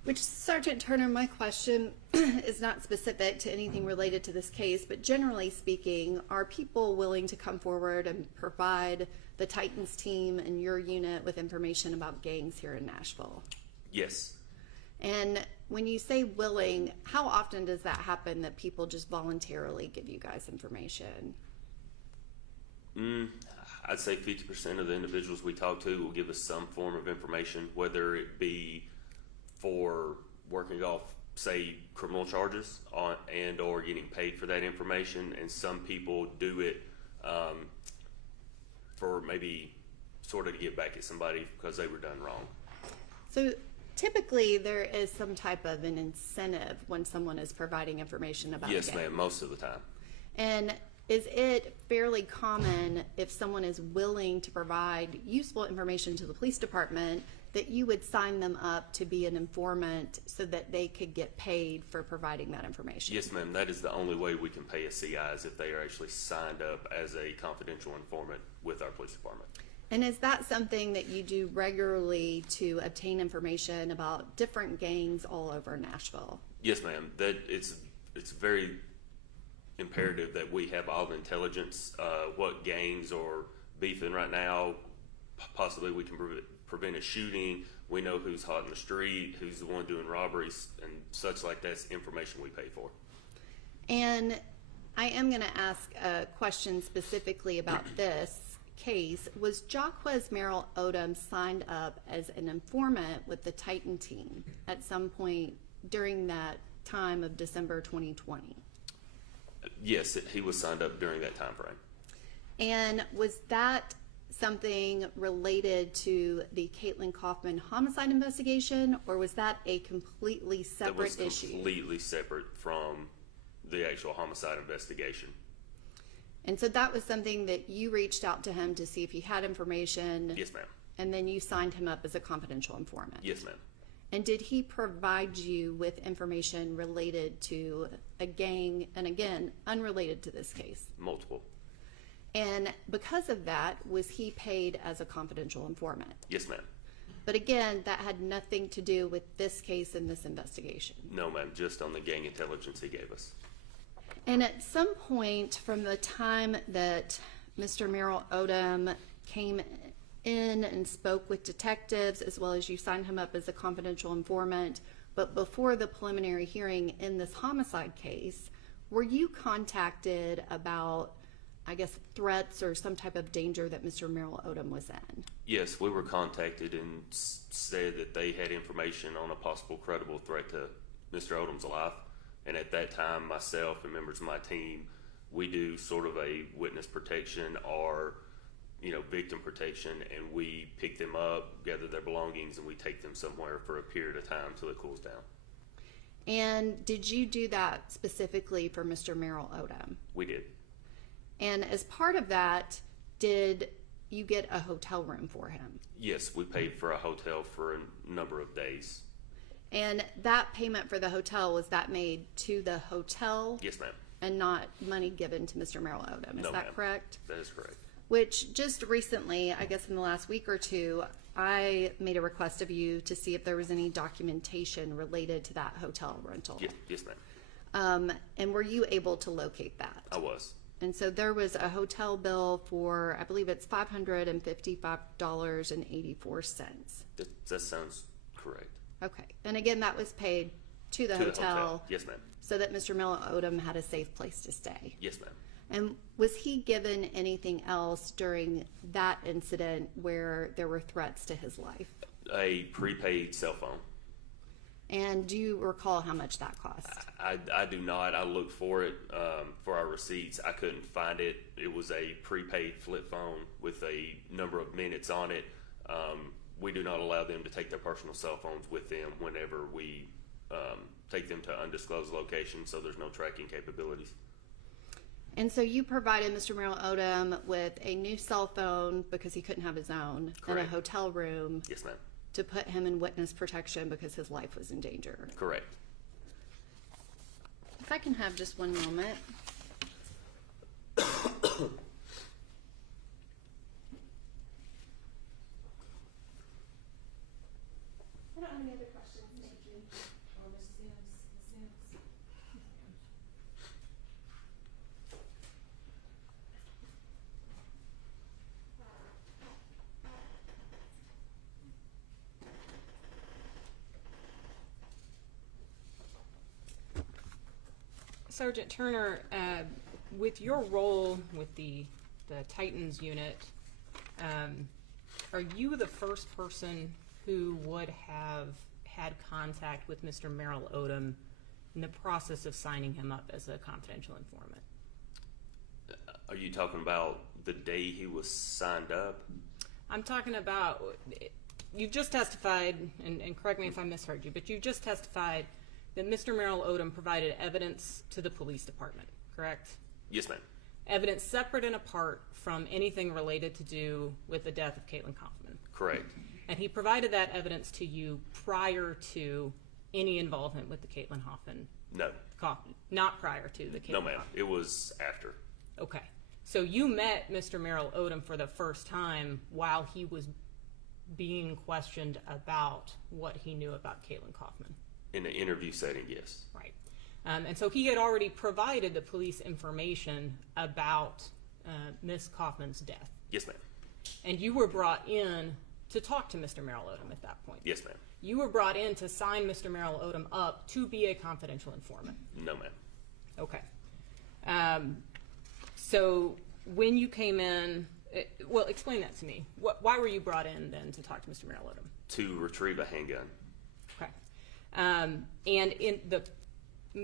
Which, Sergeant Turner, my question is not specific to anything related to this case, but generally speaking, are people willing to come forward and provide the Titans team and your unit with information about gangs here in Nashville? Yes. And when you say willing, how often does that happen that people just voluntarily give you guys information? I'd say 50% of the individuals we talk to will give us some form of information, whether it be for working off, say, criminal charges and or getting paid for that information. And some people do it for maybe sort of to get back at somebody because they were done wrong. So typically there is some type of an incentive when someone is providing information about a Yes, gang. ma'am, most of the time. And is it fairly common if someone is willing to provide useful information to the police department that you would sign them up to be an informant so that they could get paid for providing that information? Yes, ma'am, that is the only way we can pay a CI is if they are actually signed up as a confidential informant with our police department. And is that something that you do regularly to obtain information about different gangs all over Nashville? Yes, ma'am. That it's very imperative that we have all the intelligence, what gangs are beefing right now. Possibly we can prevent a shooting. We know who's hot in the street, who's the one doing robberies and such like that's information we pay for. And I am going to ask a question specifically about this case. Was Jaquez Merrill Odom signed up as an informant with the Titan team at some point during that time of December 2020? Yes, he was signed up during that time frame. And was that something related to the Caitlyn Kaufman homicide investigation, or was that a completely separate That was issue? completely separate from the actual homicide investigation. And so that was something that you reached out to him to see if he had information. Yes, ma'am. And then you signed him up as a confidential informant. Yes, ma'am. And did he provide you with information related to a gang, and again, unrelated to this case? Multiple. And because of that, was he paid as a confidential informant? Yes, ma'am. But again, that had nothing to do with this case and this investigation. No, ma'am, just on the gang intelligence he gave us. And at some point from the time that Mr. Merrill Odom came in and spoke with detectives, as well as you signed him up as a confidential informant, but before the preliminary hearing in this homicide case, were you contacted about, I guess, threats or some type of danger that Mr. Merrill Odom was in? Yes, we were contacted and said that they had information on a possible credible threat to Mr. Odom's life. And at that time, myself and members of my team, we do sort of a witness protection or, victim protection, and we pick them up, gather their belongings, and we take them somewhere for a period of time till it cools down. And did you do that specifically for Mr. Merrill Odom? We did. And as part of that, did you get a hotel room for him? Yes, we paid for a hotel for a number of days. And that payment for the hotel, was that made to the hotel? Yes, ma'am. And not money given to Mr. Merrill Odom, is No, that ma'am. correct? That is correct. Which just recently, I guess in the last week or two, I made a request of you to see if there was any documentation related to that hotel rental. Yes, ma'am. And were you able to locate that? I was. And so there was a hotel bill for, I believe it's $555.84. That sounds correct. Okay. And again, that was paid to the hotel. Yes, ma'am. So that Mr. Merrill Odom had a safe place to stay. Yes, ma'am. And was he given anything else during that incident where there were threats to his life? A prepaid cell phone. And do you recall how much that cost? I do not. I looked for it for our receipts. I couldn't find it. It was a prepaid flip phone with a number of minutes on it. We do not allow them to take their personal cell phones with them whenever we take them to undisclosed locations, so there's no tracking capabilities. And so you provided Mr. Merrill Odom with a new cell phone because he couldn't have his own, and a Correct. hotel room Yes, ma'am. to put him in witness protection because his life was in danger. Correct. If I can have just one moment. I don't have any other questions, thank you. Sergeant Turner, with your role with the Titans unit, are you the first person who would have had contact with Mr. Merrill Odom in the process of signing him up as a confidential informant? Are you talking about the day he was signed up? I'm talking about, you've just testified, and correct me if I misheard you, but you just testified that Mr. Merrill Odom provided evidence to the police department, correct? Yes, ma'am. Evidence separate and apart from anything related to do with the death of Caitlyn Kaufman. Correct. And he provided that evidence to you prior to any involvement with the Caitlyn Kaufman? No. Not prior to the Caitlyn No, ma'am. Kaufman. It was after. Okay. So you met Mr. Merrill Odom for the first time while he was being questioned about what he knew about Caitlyn Kaufman? In an interview setting, yes. Right. And so he had already provided the police information about Miss Kaufman's death. Yes, ma'am. And you were brought in to talk to Mr. Merrill Odom at that point. Yes, ma'am. You were brought in to sign Mr. Merrill Odom up to be a confidential informant. No, ma'am. Okay. So when you came in, well, explain that to me. Why were you brought in then to talk to Mr. Merrill Odom? To retrieve a handgun. Okay. And in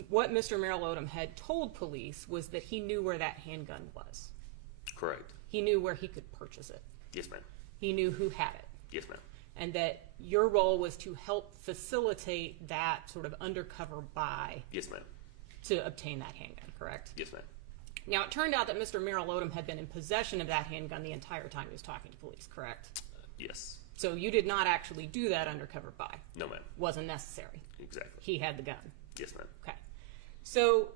what Mr. Merrill Odom had told police was that he knew where that handgun was. Correct. He knew where he could purchase it. Yes, ma'am. He knew who had it. Yes, ma'am. And that your role was to help facilitate that sort of undercover buy Yes, ma'am. to obtain that handgun, correct? Yes, ma'am. Now, it turned out that Mr. Merrill Odom had been in possession of that handgun the entire time he was talking to police, correct? Yes. So you did not actually do that undercover buy. No, ma'am. Wasn't necessary. Exactly. He had the gun. Yes, ma'am. Okay. So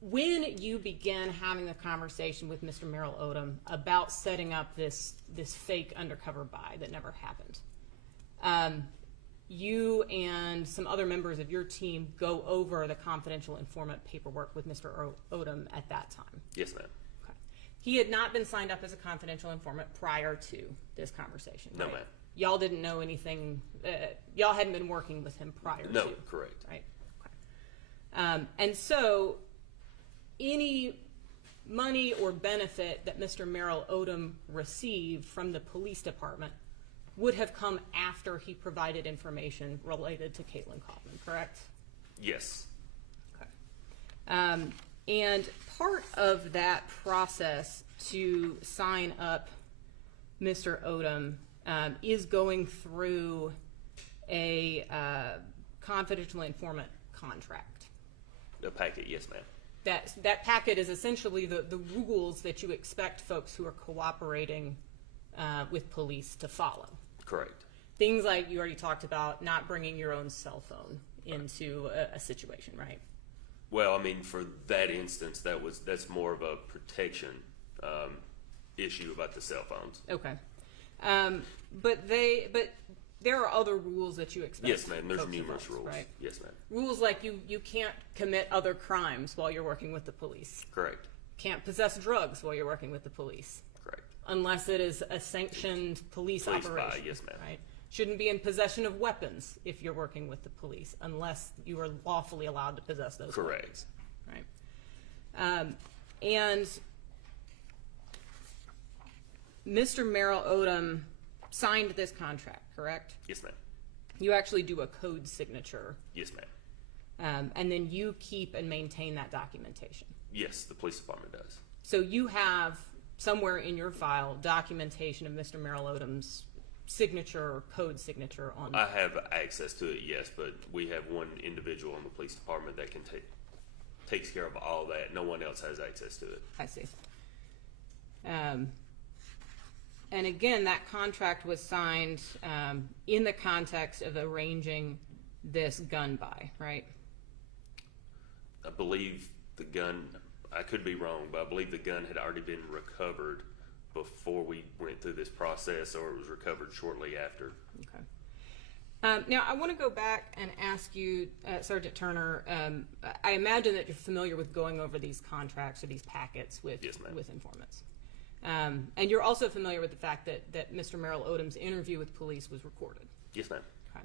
when you began having the conversation with Mr. Merrill Odom about setting up this fake undercover buy that never happened, you and some other members of your team go over the confidential informant paperwork with Mr. Odom at that time. Yes, ma'am. Okay. He had not been signed up as a confidential informant prior to this conversation, No, right? ma'am. Y'all didn't know anything, y'all hadn't been working with him prior No, to. correct. Right. Okay. And so any money or benefit that Mr. Merrill Odom received from the police department would have come after he provided information related to Caitlyn Kaufman, correct? Yes. Okay. And part of that process to sign up Mr. Odom is going through a confidential informant contract. A packet, yes, ma'am. That packet is essentially the rules that you expect folks who are cooperating with police to follow. Correct. Things like you already talked about, not bringing your own cell phone into a situation, right? Well, I mean, for that instance, that's more of a protection issue about the cell phones. Okay. But there are other rules that you expect. Yes, ma'am. There's folks to numerous follow, rules. right? Yes, ma'am. Rules like you can't commit other crimes while you're working with the police. Correct. Can't possess drugs while you're working with the police. Correct. Unless it is a sanctioned police operation. Police buy, yes, ma'am. Right? Shouldn't be in possession of weapons if you're working with the police, unless you are lawfully allowed to possess those Correct. weapons. Right? And Mr. Merrill Odom signed this contract, correct? Yes, ma'am. You actually do a code signature, Yes, ma'am. and then you keep and maintain that documentation. Yes, the police department does. So you have somewhere in your file documentation of Mr. Merrill Odom's signature or code signature on I have access to it, yes, but we have one individual in the police department that can takes care of all that. No one else has access to it. I see. And again, that contract was signed in the context of arranging this gun buy, right? I believe the gun, I could be wrong, but I believe the gun had already been recovered before we went through this process, or it was recovered shortly after. Okay. Now, I want to go back and ask you, Sergeant Turner, I imagine that you're familiar with going over these contracts or these packets with, Yes, ma'am. with informants. And you're also familiar with the fact that Mr. Merrill Odom's interview with police was recorded. Yes, ma'am. Okay.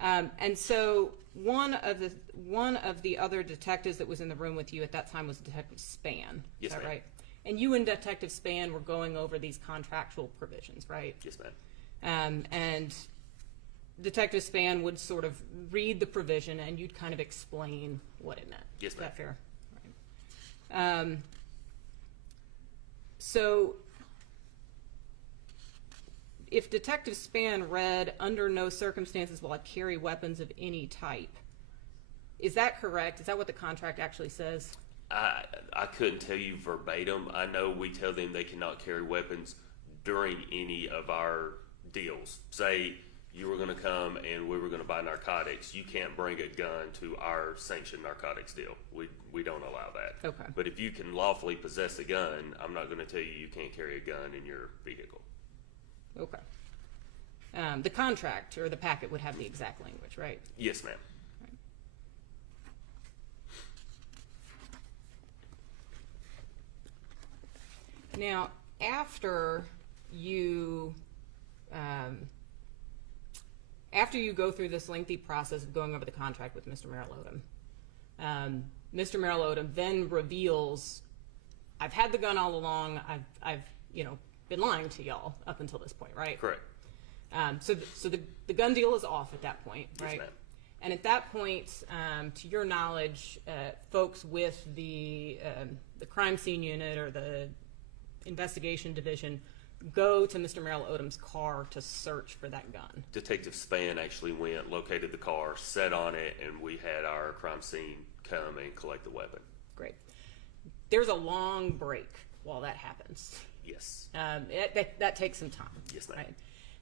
And so one of the other detectives that was in the room with you at that time was Detective Spann. Yes, is that ma'am. right? And you and Detective Spann were going over these contractual provisions, right? Yes, ma'am. And Detective Spann would sort of read the provision and you'd kind of explain what it meant. Yes, Is ma'am. that fair? Right. So if Detective Spann read, under no circumstances will I carry weapons of any type, is that correct? Is that what the contract actually says? I couldn't tell you verbatim. I know we tell them they cannot carry weapons during any of our deals. Say you were going to come and we were going to buy narcotics. You can't bring a gun to our sanctioned narcotics deal. We don't allow that. Okay. But if you can lawfully possess a gun, I'm not going to tell you you can't carry a gun in your vehicle. Okay. The contract or the packet would have the exact language, right? Yes, ma'am. Now, after you go through this lengthy process of going over the contract with Mr. Merrill Odom, Mr. Merrill Odom then reveals, "I've had the gun all along. I've been lying to y'all up until this point, right?" Correct. So the gun deal is off at that point, Yes, right? ma'am. And at that point, to your knowledge, folks with the crime scene unit or the investigation division go to Mr. Merrill Odom's car to search for that gun. Detective Spann actually went, located the car, sat on it, and we had our crime scene come and collect the weapon. Great. There's a long break while that happens. Yes. That takes some time. Yes, ma'am. Right?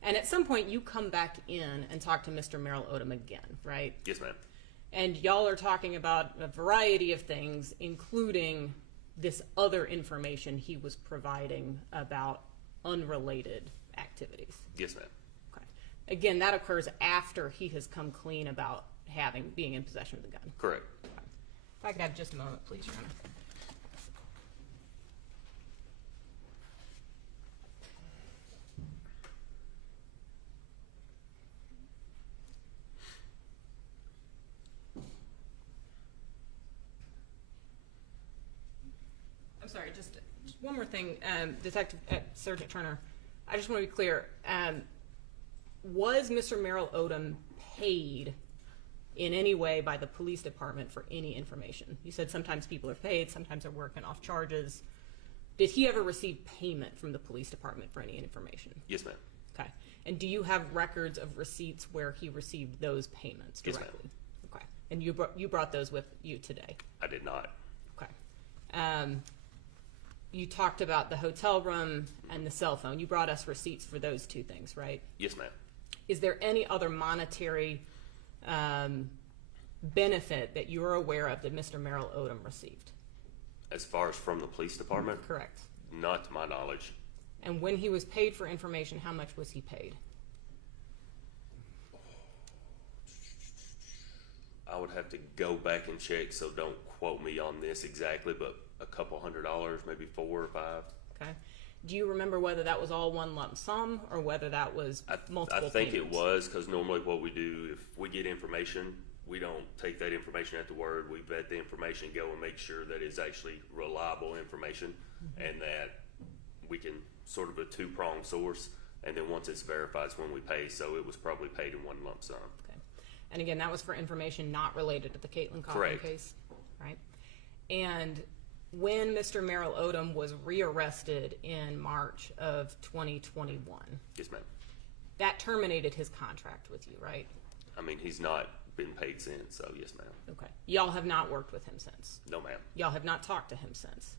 And at some point, you come back in and talk to Mr. Merrill Odom again, right? Yes, ma'am. And y'all are talking about a variety of things, including this other information he was providing about unrelated activities. Yes, ma'am. Okay. Again, that occurs after he has come clean about being in possession of the gun. Correct. If I could have just a moment, please, Your Honor. I'm sorry, just one more thing, Detective Sergeant Turner. I just want to be clear. Was Mr. Merrill Odom paid in any way by the police department for any information? You said sometimes people are paid, sometimes they're working off charges. Did he ever receive payment from the police department for any information? Yes, ma'am. Okay. And do you have records of receipts where he received those payments Yes, ma'am. directly? Okay. And you brought those with you today? I did not. Okay. You talked about the hotel room and the cell phone. You brought us receipts for those two things, right? Yes, ma'am. Is there any other monetary benefit that you're aware of that Mr. Merrill Odom received? As far as from the police department, Correct. not to my knowledge. And when he was paid for information, how much was he paid? I would have to go back and check, so don't quote me on this exactly, but a couple $100, maybe 4 or 5. Okay. Do you remember whether that was all one lump sum or whether that was multiple I think payments? it was, because normally what we do, if we get information, we don't take that information at the word. We vet the information, go and make sure that it's actually reliable information, and that we can sort of a two-pronged source, and then once it's verified is when we pay, so it was probably paid in one lump sum. Okay. And again, that was for information not related to the Caitlyn Kaufman Correct. case, right? And when Mr. Merrill Odom was rearrested in March of 2021, Yes, ma'am. that terminated his contract with you, right? I mean, he's not been paid since, so yes, ma'am. Okay. Y'all have not worked with him since. No, ma'am. Y'all have not talked to him since.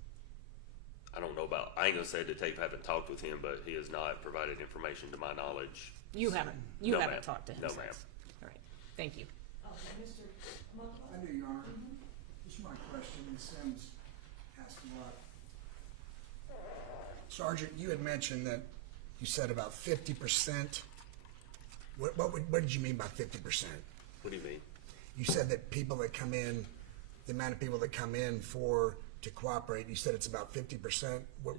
I don't know about, I ain't gonna say the tape haven't talked with him, but he has not provided information to my knowledge. You haven't. You No, haven't ma'am. talked to him No, since. ma'am. All right. Thank you. Okay, Mr. McClung? I do, Your Honor. This is my question, Ms. Sims asked a lot. Sergeant, you had mentioned that you said about 50%. What did you mean by 50%? What do you mean? You said that people that come in, the amount of people that come in to cooperate, you said it's about 50%. What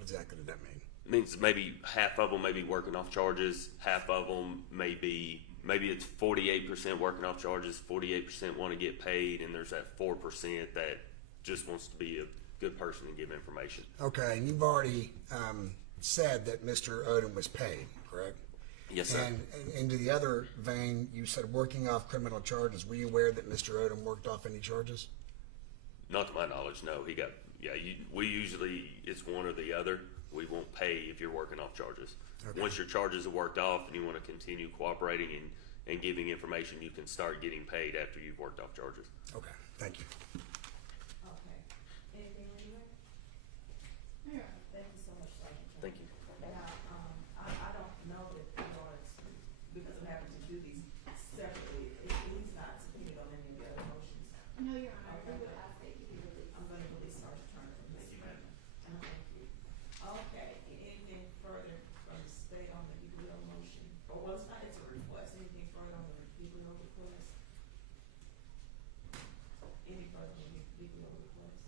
exactly did that mean? It means maybe half of them may be working off charges, half of them may be maybe it's 48% working off charges, 48% want to get paid, and there's that 4% that just wants to be a good person and give information. Okay, and you've already said that Mr. Odom was paid, correct? Yes, sir. And into the other vein, you said working off criminal charges. Were you aware that Mr. Odom worked off any charges? Not to my knowledge, no. He got, we usually, it's one or the other. We won't pay if you're working off charges. Okay. Once your charges are worked off and you want to continue cooperating and giving information, you can start getting paid after you've worked off charges. Okay, thank you. Okay. Anything anyway? Yeah. Thank you so much, Sergeant. Thank you. Now, I don't know that the Lawrence, because I'm having to do these separately, he's not subpoenaed on any of the other motions. No, Your Honor, we would ask that you be released. I'm gonna release Sergeant Turner from this. Thank you. Okay, anything further from the state on the Giglio motion? Or, well, it's not, it's a request. Anything further on the Giglio request? Any further on the Giglio request?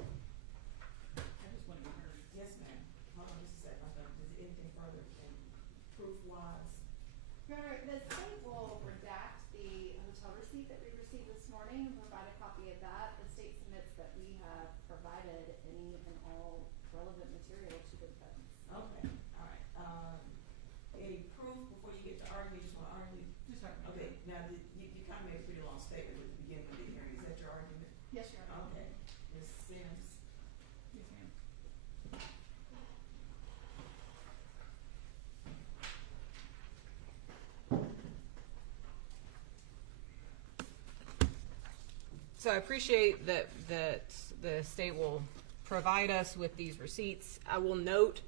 I just want to be heard. Yes, ma'am. Hold on just a second. Is there anything further proof-wise? Your Honor, the state will redact the hotel receipt that we received this morning and provide a copy of that. The state submits that we have provided any and all relevant material to the defense. Okay, all right. Any proof before you get to argue? You just want to argue? Just talking about Okay, now, you kind of made a pretty long statement at the beginning of the hearing. Is that your argument? Yes, Your Honor. Okay. Ms. Sims? Yes, ma'am. So I appreciate that the state will provide us with these receipts. I will note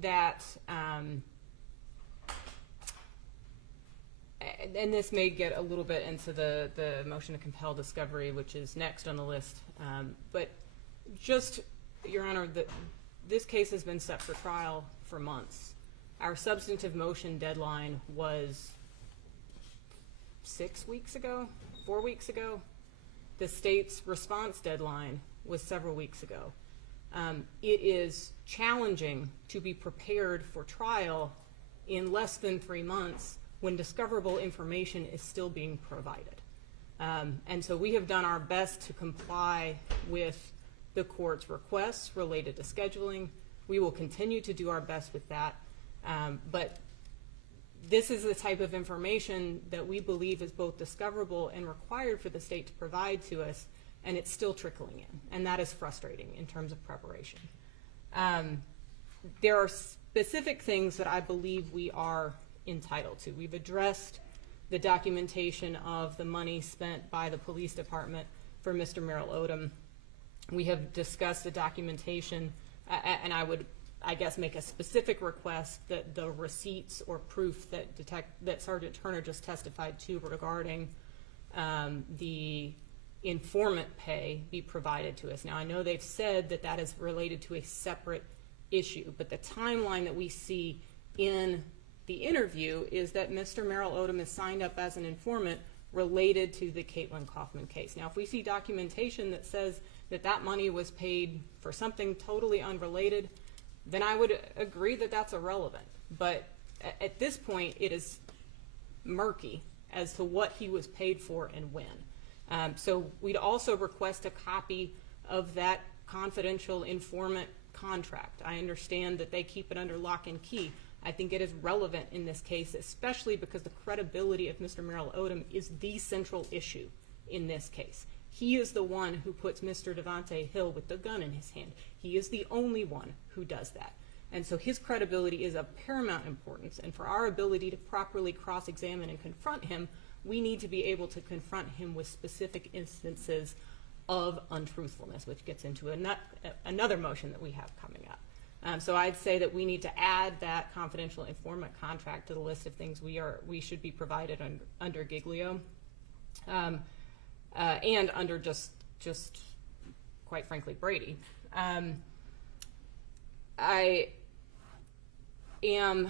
that, and this may get a little bit into the motion to compel discovery, which is next on the list. But just, Your Honor, this case has been set for trial for months. Our substantive motion deadline was 6 weeks ago, 4 weeks ago. The state's response deadline was several weeks ago. It is challenging to be prepared for trial in less than 3 months when discoverable information is still being provided. And so we have done our best to comply with the court's requests related to scheduling. We will continue to do our best with that. But this is the type of information that we believe is both discoverable and required for the state to provide to us, and it's still trickling in, and that is frustrating in terms of preparation. There are specific things that I believe we are entitled to. We've addressed the documentation of the money spent by the police department for Mr. Merrill Odom. We have discussed the documentation, and I would, I guess, make a specific request that the receipts or proof that Sergeant Turner just testified to regarding the informant pay be provided to us. Now, I know they've said that that is related to a separate issue, but the timeline that we see in the interview is that Mr. Merrill Odom is signed up as an informant related to the Caitlyn Kaufman case. Now, if we see documentation that says that that money was paid for something totally unrelated, then I would agree that that's irrelevant. But at this point, it is murky as to what he was paid for and when. So we'd also request a copy of that confidential informant contract. I understand that they keep it under lock and key. I think it is relevant in this case, especially because the credibility of Mr. Merrill Odom is the central issue in this case. He is the one who puts Mr. Davaunte Hill with the gun in his hand. He is the only one who does that. And so his credibility is of paramount importance, and for our ability to properly cross-examine and confront him, we need to be able to confront him with specific instances of untruthfulness, which gets into another motion that we have coming up. So I'd say that we need to add that confidential informant contract to the list of things we should be provided under Giglio, and under just quite frankly Brady. I am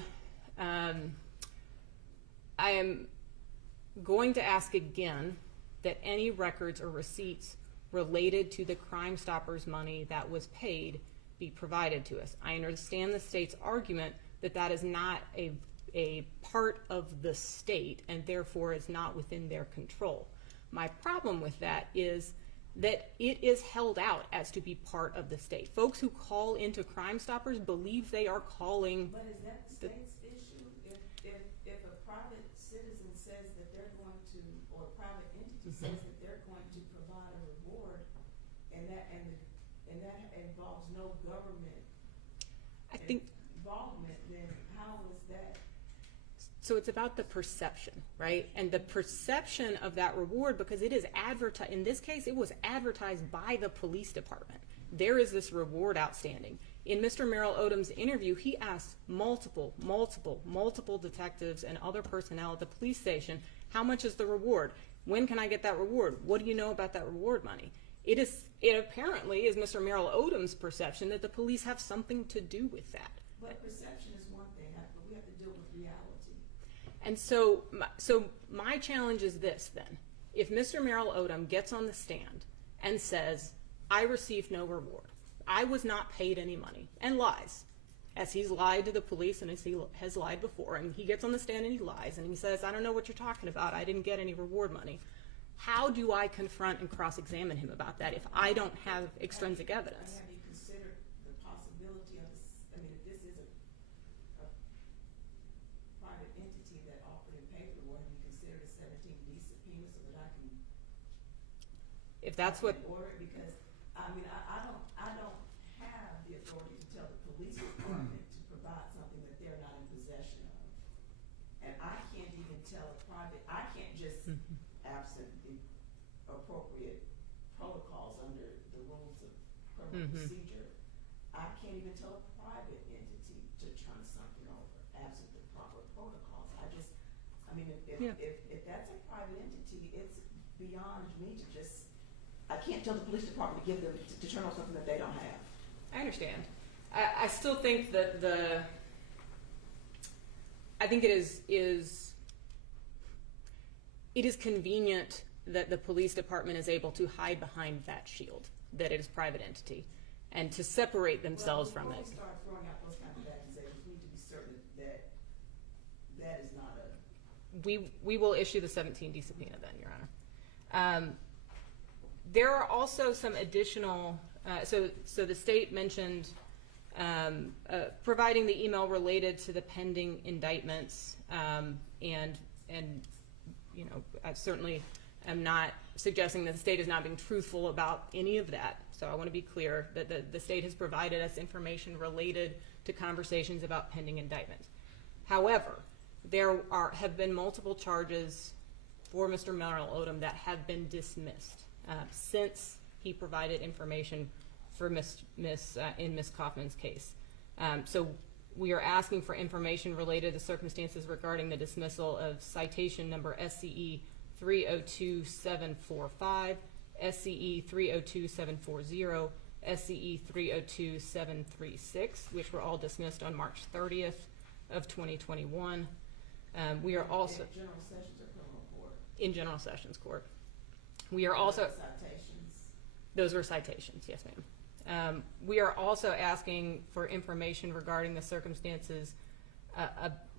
going to ask again that any records or receipts related to the Crime Stoppers money that was paid be provided to us. I understand the state's argument that that is not a a part of the state and therefore is not within their control. My problem with that is that it is held out as to be part of the state. Folks who call into Crime Stoppers believe they are calling. But is that the state's issue? If a private citizen says that they're going to, or a private entity says that they're going to provide a reward, and that involves no government I think involvement, then how is that? so. It's about the perception, right? And the perception of that reward, because it is advertised. In this case, it was advertised by the police department. There is this reward outstanding. In Mr. Merrill Odom's interview, he asked multiple detectives and other personnel at the police station, how much is the reward? When can I get that reward? What do you know about that reward money? It apparently is Mr. Merrill Odom's perception that the police have something to do with that. But perception is one thing, but we have to deal with reality. And so my challenge is this then. If Mr. Merrill Odom gets on the stand and says, I received no reward, I was not paid any money, and lies, as he's lied to the police and as he has lied before, and he gets on the stand and he lies and he says, I don't know what you're talking about, I didn't get any reward money. How do I confront and cross-examine him about that if I don't have extrinsic evidence? Have you considered the possibility of this, I mean, if this is a private entity that offered and paid for the reward, have you considered a 17D subpoena so that I can If that's what, order it? Because, I mean, I don't have the authority to tell the police department to provide something that they're not in possession of. And I can't even tell a private, I can't just, absent the appropriate protocols under the rules of criminal procedure, I can't even tell a private entity to turn something over, absent the proper protocols. I mean, if that's a private entity, it's beyond me to just, I can't tell the police department to give them, to turn on something that they don't have. I understand. I still think that I think it is convenient that the police department is able to hide behind that shield, that it is private entity, and to separate themselves from it. Before we start throwing out those kinds of accusations, we need to be certain that that is not a. We will issue the 17D subpoena then, Your Honor. There are also some additional, so the state mentioned providing the email related to the pending indictments, and you know, I certainly am not suggesting that the state is not being truthful about any of that. So I want to be clear that the state has provided us information related to conversations about pending indictments. However, there have been multiple charges for Mr. Merrill Odom that have been dismissed since he provided information for in Ms. Kaufman's case. So we are asking for information related to circumstances regarding the dismissal of citation number SCE 302745, SCE 302740, SCE 302736, which were all dismissed on March 30th of 2021. We are also In General Sessions or criminal court? in General Sessions Court. We are also Citations. those were citations, yes, ma'am. We are also asking for information regarding the circumstances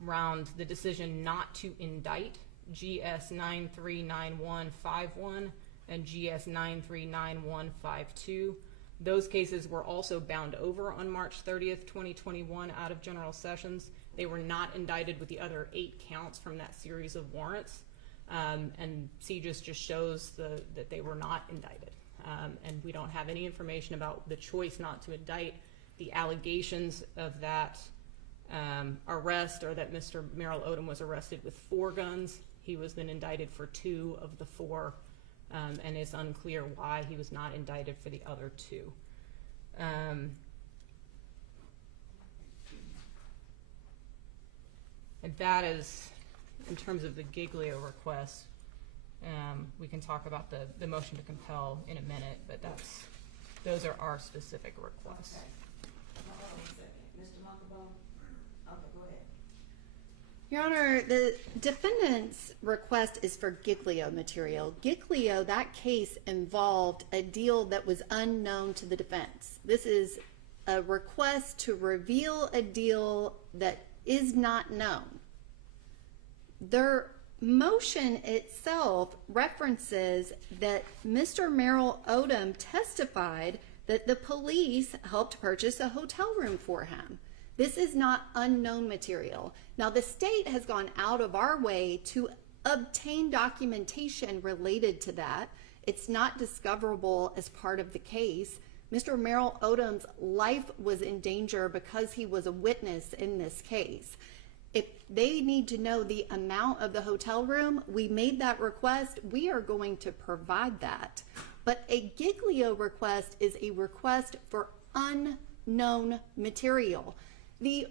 around the decision not to indict GS 939151 and GS 939152. Those cases were also bound over on March 30th, 2021 out of General Sessions. They were not indicted with the other 8 counts from that series of warrants. And CJIS just shows that they were not indicted. And we don't have any information about the choice not to indict, the allegations of that arrest, or that Mr. Merrill Odom was arrested with 4 guns. He was then indicted for 2 of the 4, and it's unclear why he was not indicted for the other 2. And that is, in terms of the Giglio request, we can talk about the motion to compel in a minute, but those are our specific requests. Okay. Hold on a second. Mr. Montalbano? Okay, go ahead. Your Honor, the defendant's request is for Giglio material. Giglio, that case involved a deal that was unknown to the defense. This is a request to reveal a deal that is not known. Their motion itself references that Mr. Merrill Odom testified that the police helped purchase a hotel room for him. This is not unknown material. Now, the state has gone out of our way to obtain documentation related to that. It's not discoverable as part of the case. Mr. Merrill Odom's life was in danger because he was a witness in this case. If they need to know the amount of the hotel room, we made that request. We are going to provide that. But a Giglio request is a request for unknown material. The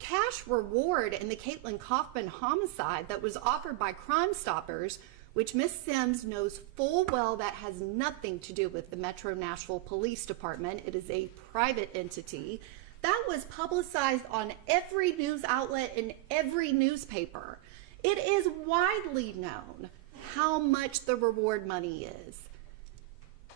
cash reward in the Caitlyn Kaufman homicide that was offered by Crime Stoppers, which Ms. Sims knows full well that has nothing to do with the Metro Nashville Police Department. It is a private entity. That was publicized on every news outlet in every newspaper. It is widely known how much the reward money is.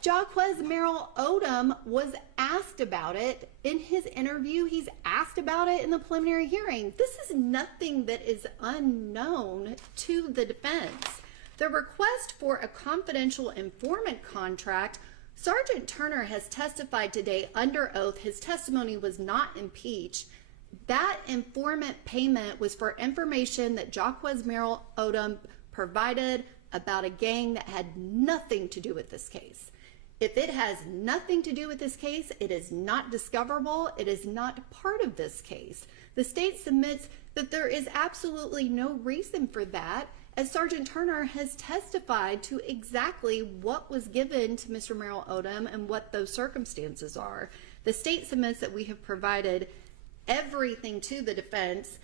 Jaquez Merrill Odom was asked about it in his interview. He's asked about it in the preliminary hearing. This is nothing that is unknown to the defense. The request for a confidential informant contract, Sergeant Turner has testified today under oath. His testimony was not impeached. That informant payment was for information that Jaquez Merrill Odom provided about a gang that had nothing to do with this case. If it has nothing to do with this case, it is not discoverable. It is not part of this case. The state submits that there is absolutely no reason for that, as Sergeant Turner has testified to exactly what was given to Mr. Merrill Odom and what those circumstances are. The state submits that we have provided everything to the defense.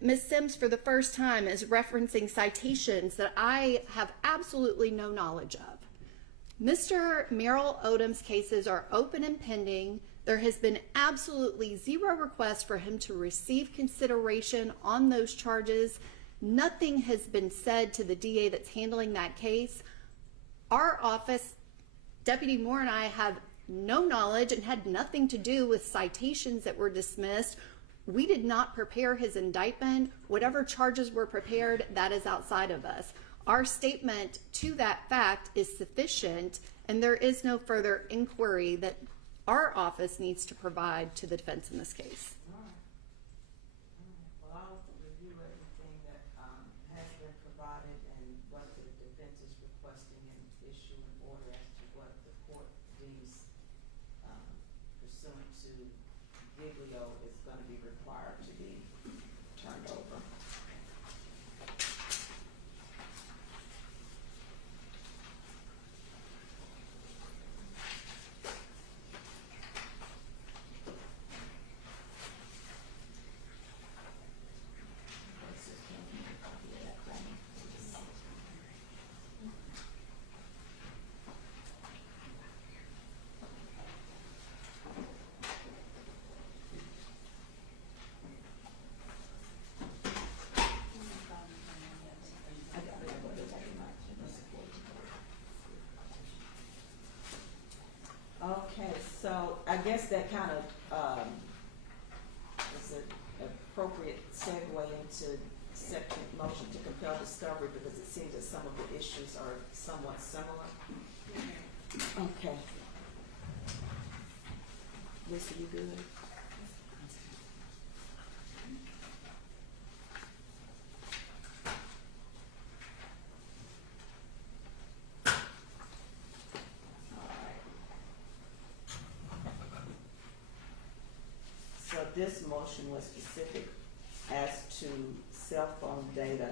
Ms. Sims, for the first time, is referencing citations that I have absolutely no knowledge of. Mr. Merrill Odom's cases are open and pending. There has been absolutely zero request for him to receive consideration on those charges. Nothing has been said to the DA that's handling that case. Our office, Deputy Moore and I, have no knowledge and had nothing to do with citations that were dismissed. We did not prepare his indictment. Whatever charges were prepared, that is outside of us. Our statement to that fact is sufficient, and there is no further inquiry that our office needs to provide to the defense in this case. Well, I'll review everything that has been provided and what the defense is requesting and issue an order as to what the court deems pursuant to Giglio is going to be required to be turned over. Okay, so I guess that kind of is an appropriate segue into second motion to compel discovery, because it seems that some of the issues are somewhat similar. Okay. Lisa, you good? So this motion was specific as to cell phone data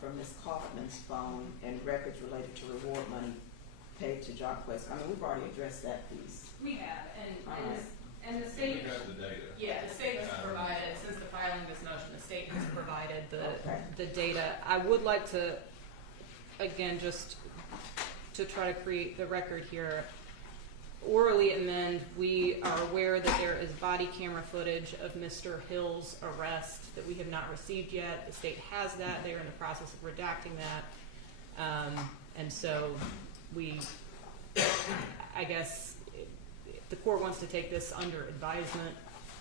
from Ms. Kaufman's phone and records related to reward money paid to Jaquez. I mean, we've already addressed that piece. We have, All right. and the state. We have the data. Yeah, the state has provided, since the filing of this motion, the state has provided Okay. the data. I would like to, again, just to try to create the record here, orally amend, we are aware that there is body camera footage of Mr. Hill's arrest that we have not received yet. The state has that. They are in the process of redacting that. And so we, I guess, if the court wants to take this under advisement,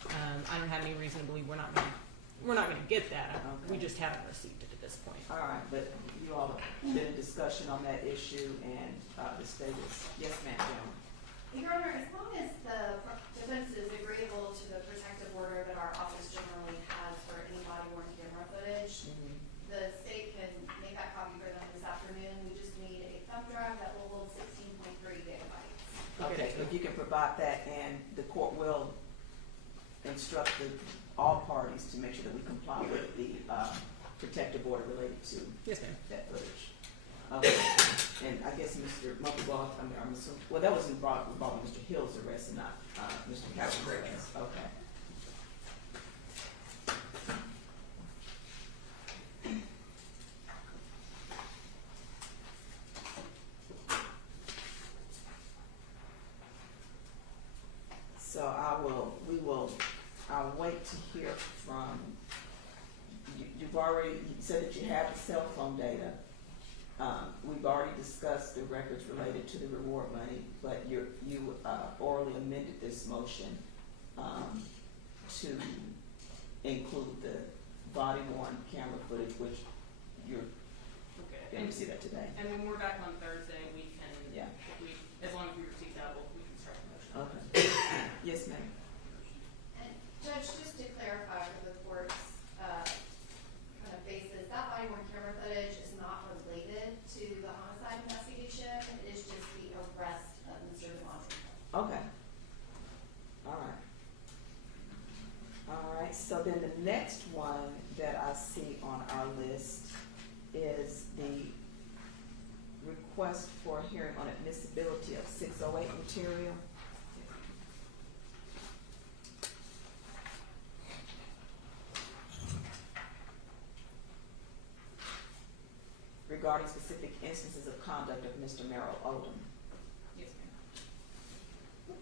I don't have any reason to believe we're not going to we're not gonna get that. We Okay. just haven't received it at this point. All right, but you all have been in discussion on that issue, and the state is, yes, ma'am, Joan. Your Honor, as long as the defense is agreeable to the protective order that our office generally has for any body worn camera footage, the state can make that copy for them this afternoon. We just need a thumb drive that will hold 16.3 gigabytes. Okay, if you can provide that, and the court will instruct all parties to make sure that we comply with the protective order related to Yes, ma'am. that footage. Okay, and I guess Mr. Mucklebaugh, I'm assuming, well, that was involving Mr. Hill's arrest and not Mr. Coward's arrest. Okay. So I'll wait to hear from, you've already, you said that you have the cell phone data. We've already discussed the records related to the reward money, but you orally amended this motion, to include the body worn camera footage, which you're Okay. going to see that today. And when we're back on Thursday, we can, Yeah. as long as we receive that, we can start the motion. Okay. Yes, ma'am. And Judge, just to clarify for the court's kind of basis, that body worn camera footage is not related to the homicide investigation. It is just the arrest of Mr. Davaunte. Okay. All right. All right, so then the next one that I see on our list is the request for a hearing on admissibility of 608 material. Regarding specific instances of conduct of Mr. Merrill Odom. Yes, ma'am.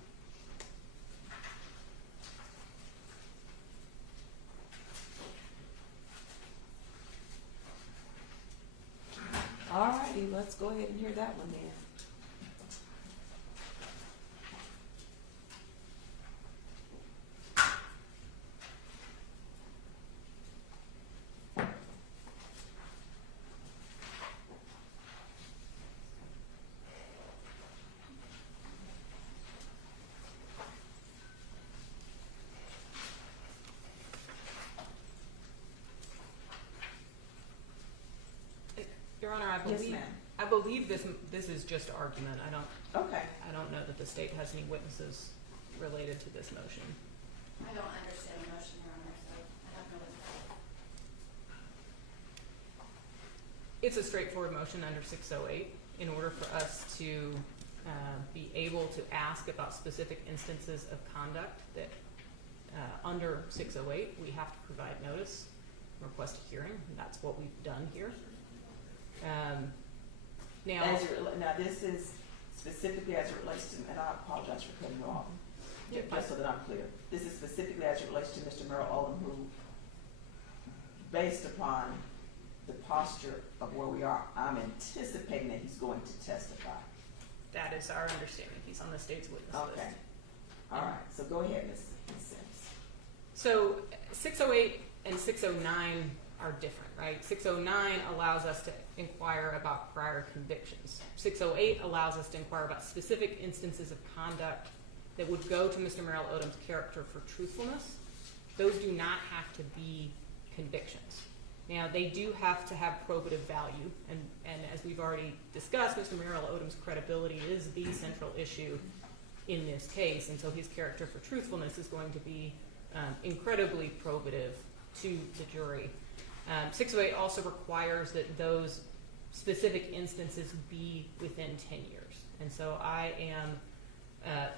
All righty, let's go ahead and hear that one then. Your Honor, I Yes, believe, ma'am. this is just argument. I Okay. don't know that the state has any witnesses related to this motion. I don't understand the motion, Your Honor, so I have no insight. It's a straightforward motion under 608. In order for us to be able to ask about specific instances of conduct that under 608, we have to provide notice, request a hearing, and that's what we've done here. Now, Now, this is specifically as it relates to, and I apologize for cutting you off, just so that I'm clear. This is specifically as it relates to Mr. Merrill Odom, who, based upon the posture of where we are, I'm anticipating that he's going to testify. that is our understanding. He's on the state's witness list. Okay. All right, so go ahead, Ms. Sims. So 608 and 609 are different, right? 609 allows us to inquire about prior convictions. 608 allows us to inquire about specific instances of conduct that would go to Mr. Merrill Odom's character for truthfulness. Those do not have to be convictions. Now, they do have to have probative value, and as we've already discussed, Mr. Merrill Odom's credibility is the central issue in this case, and so his character for truthfulness is going to be incredibly probative to the jury. 608 also requires that those specific instances be within 10 years. And so I am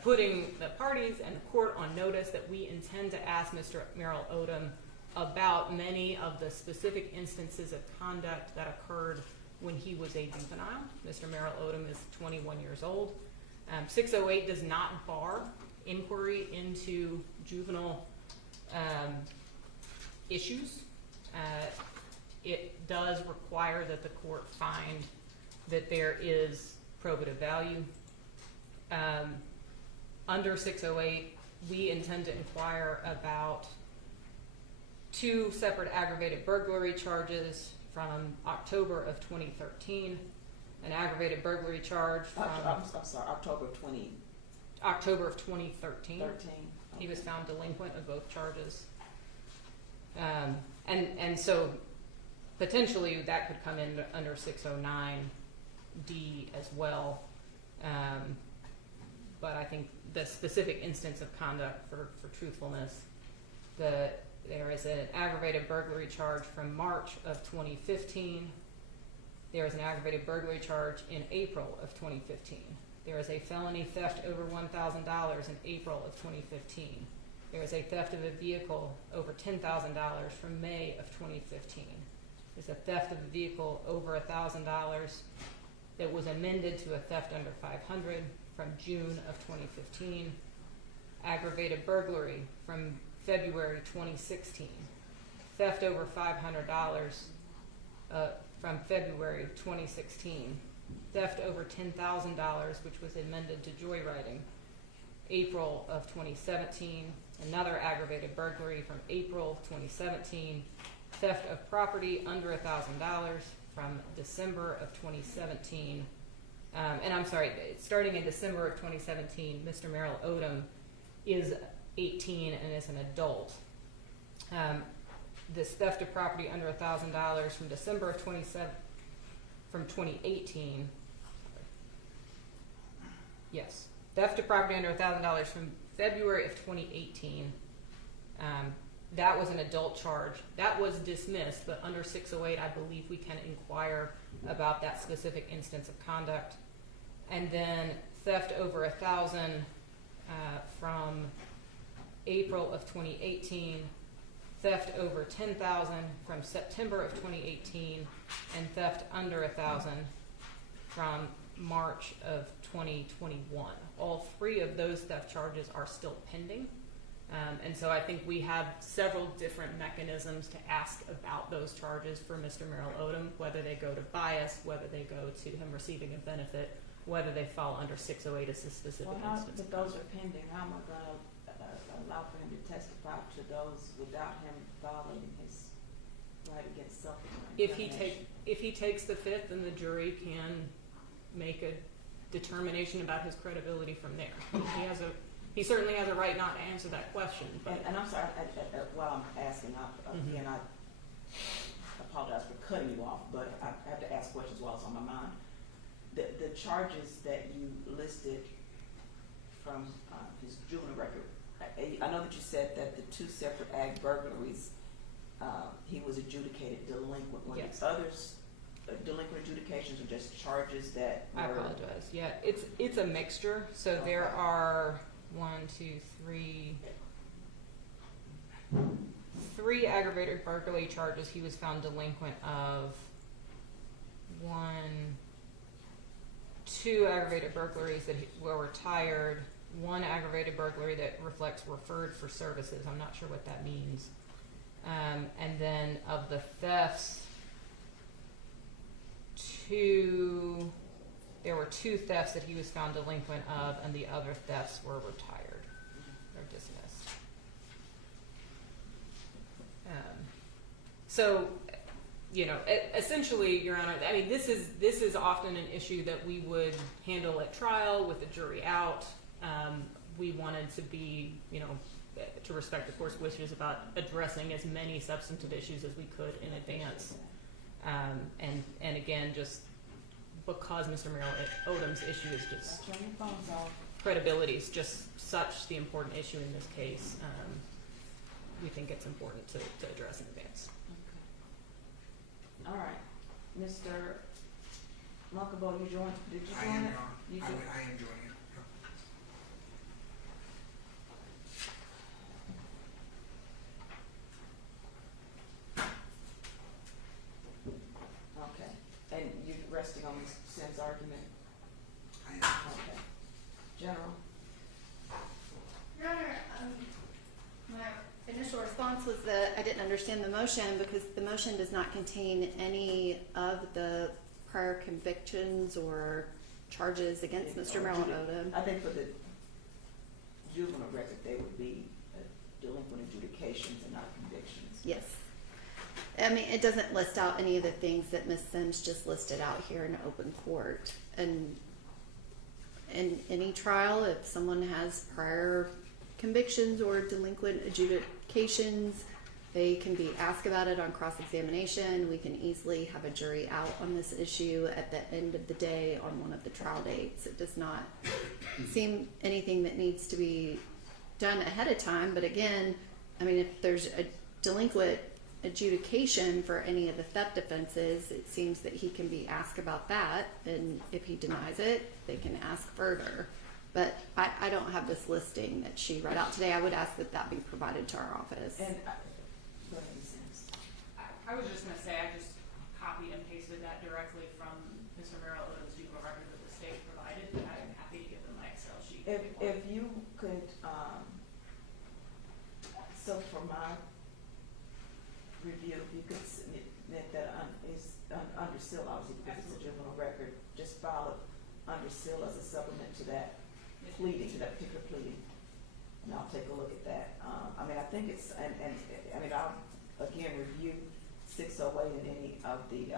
putting the parties and the court on notice that we intend to ask Mr. Merrill Odom about many of the specific instances of conduct that occurred when he was a juvenile. Mr. Merrill Odom is 21 years old. 608 does not bar inquiry into juvenile issues. It does require that the court find that there is probative value. Under 608, we intend to inquire about 2 separate aggravated burglary charges from October of 2013, an aggravated burglary charge from I'm sorry, October of 2013. October of 2013. He was found delinquent of both charges. And so potentially that could come in under 609D as well. But I think the specific instance of conduct for truthfulness, there is an aggravated burglary charge from March of 2015. There is an aggravated burglary charge in April of 2015. There is a felony theft over $1,000 in April of 2015. There is a theft of a vehicle over $10,000 from May of 2015. There's a theft of a vehicle over $1,000 that was amended to a theft under $500 from June of 2015. Aggravated burglary from February 2016. Theft over $500 from February 2016. Theft over $10,000, which was amended to joyriding, April of 2017. Another aggravated burglary from April 2017. Theft of property under $1,000 from December of 2017. And I'm sorry, starting in December of 2017, Mr. Merrill Odom is 18 and is an adult. This theft of property under $1,000 from December of 2018. Yes, theft of property under $1,000 from February of 2018. That was an adult charge. That was dismissed, but under 608, I believe we can inquire about that specific instance of conduct. And then theft over $1,000 from April of 2018. Theft over $10,000 from September of 2018, and theft under $1,000 from March of 2021. All 3 of those theft charges are still pending. And so I think we have several different mechanisms to ask about those charges for Mr. Merrill Odom, whether they go to bias, whether they go to him receiving a benefit, whether they fall under 608 as a specific instance. If those are pending, how am I going to allow for him to testify to those without him violating his right against self-incrimination? If he takes the fifth, then the jury can make a determination about his credibility from there. He certainly has a right not to answer that question. But And I'm sorry, while I'm asking, again, I apologize for cutting you off, but I have to ask questions while it's on my mind. The charges that you listed from his juvenile record, I know that you said that the 2 separate ag burglaries, he was adjudicated delinquent. Were Yes. the others delinquent adjudications or just charges that were... I apologize. Yeah, it's a mixture. So there are 3 aggravated burglary charges he was found delinquent of. 2 aggravated burglaries that were retired. 1 aggravated burglary that reflects referred for services. I'm not sure what that means. And then of the thefts, there were 2 thefts that he was found delinquent of, and the other thefts were retired or dismissed. So, essentially, Your Honor, I mean, this is often an issue that we would handle at trial with the jury out. We wanted to be, to respect the court's wishes about addressing as many substantive issues as we could in advance. And again, just because Mr. Merrill Odom's issue is just Turn your phones off. credibility is just such the important issue in this case. We think it's important to address in advance. Okay. All right. Mr. Muckabo, did you join I it? am, You I did? am doing it. Okay. And you're resting on Ms. Sims' argument? I am. Okay. General? Your Honor, my initial response was that I didn't understand the motion because the motion does not contain any of the prior convictions or charges against Mr. Merrill Odom. I think for the juvenile record, they would be delinquent adjudications and not convictions. Yes. I mean, it doesn't list out any of the things that Ms. Sims just listed out here in open court. And in any trial, if someone has prior convictions or delinquent adjudications, they can be asked about it on cross-examination. We can easily have a jury out on this issue at the end of the day on one of the trial dates. It does not seem anything that needs to be done ahead of time. But again, I mean, if there's a delinquent adjudication for any of the theft offenses, it seems that he can be asked about that. And if he denies it, they can ask further. But I don't have this listing that she read out today. I would ask that that be provided to our office. And, go ahead, Ms. Sims. I was just gonna say, I just copied and pasted that directly from Mr. Merrill Odom's juvenile record that the state provided, but I'm happy to give them my Excel sheet. If you could, so for my review, if you could submit that is under seal, obviously, because it's a juvenile record, just file it under seal as a supplement to that pleading, to that particular pleading. And I'll take a look at that. I mean, I think it's, and I mean, I'll again review 608 and any of the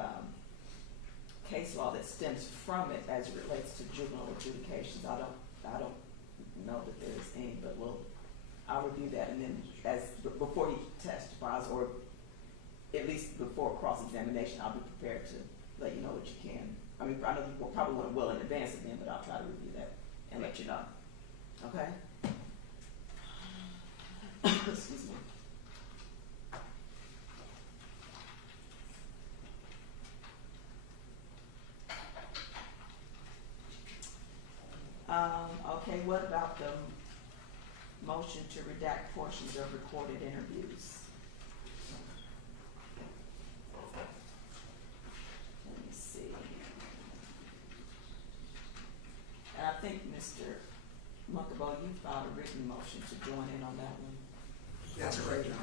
case law that stems from it as it relates to juvenile adjudications. I don't know that there's any, but I'll review that, and then before he testifies, or at least before cross-examination, I'll be prepared to let you know what you can. I mean, I know you probably want it well in advance of them, but I'll try to review that and let you know. Okay? Excuse me. Okay, what about the motion to redact portions of recorded interviews? Let me see. And I think Mr. Muckabo, you filed a written motion to join in on that one. That's correct, John.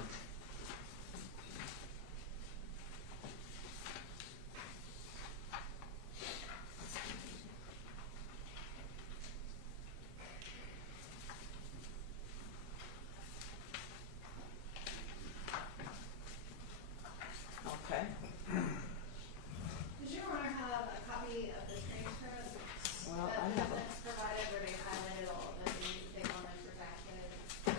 Okay. Does your Honor have a copy of the transcript Well, that I the have a, defense provided where they highlighted all of the things that they wanted redacted?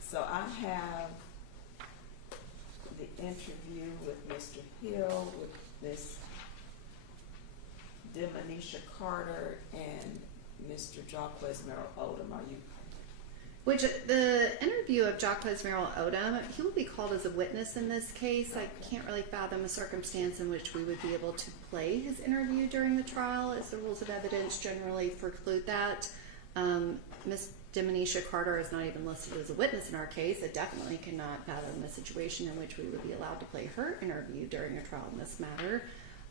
so I have the interview with Mr. Hill, with Ms. Demanisha Carter, and Mr. Jaquez Merrill Odom. Are you? Which, the interview of Jaquez Merrill Odom, he will be called as a witness in this case. I can't really fathom a circumstance in which we would be able to play his interview during the trial, as the rules of evidence generally preclude that. Ms. Demanisha Carter is not even listed as a witness in our case. I definitely cannot fathom a situation in which we would be allowed to play her interview during a trial in this matter.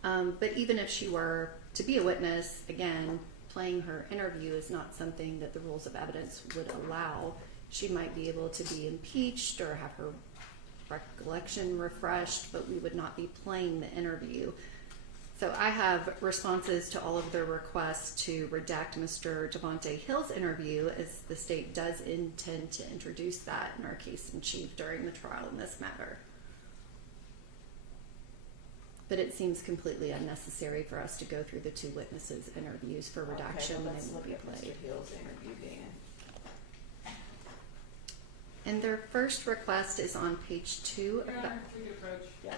But even if she were to be a witness, again, playing her interview is not something that the rules of evidence would allow. She might be able to be impeached or have her recollection refreshed, but we would not be playing the interview. So I have responses to all of their requests to redact Mr. Davaunte Hill's interview, as the state does intend to introduce that in our case in chief during the trial in this matter. But it seems completely unnecessary for us to go through the two witnesses' interviews for redaction Okay, well, when let's they will look be at played. Mr. Hill's interview then. And their first request is on page 2 Your of the Honor, we could approach. Yeah.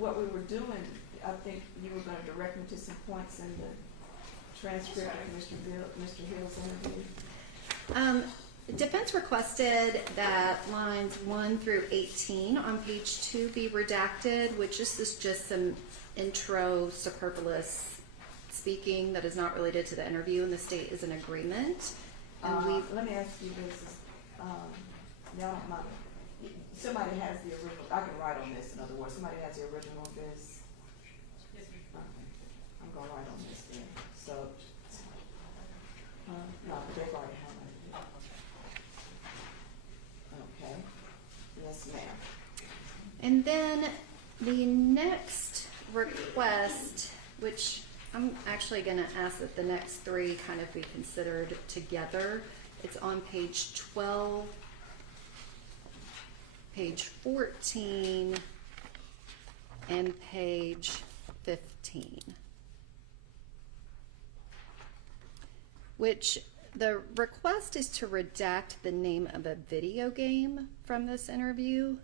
what we were doing, I think you were gonna direct me to some points in the transcript of Mr. Hill's interview. Defense requested that lines 1 through 18 on page 2 be redacted, which is just some intro superfluous speaking that is not related to the interview, and the state is in agreement. And Let me ask you this, y'all don't mind, somebody has the original, I can write on this, in other words, somebody has the original of this? Yes, ma'am. Okay, I'm gonna write on this then, so, no, but they've already have it. Okay, yes, ma'am. And then the next request, which I'm actually going to ask that the next 3 kind of be considered together. It's on page 12, page 14, and page 15. Which the request is to redact the name of a video game from this interview.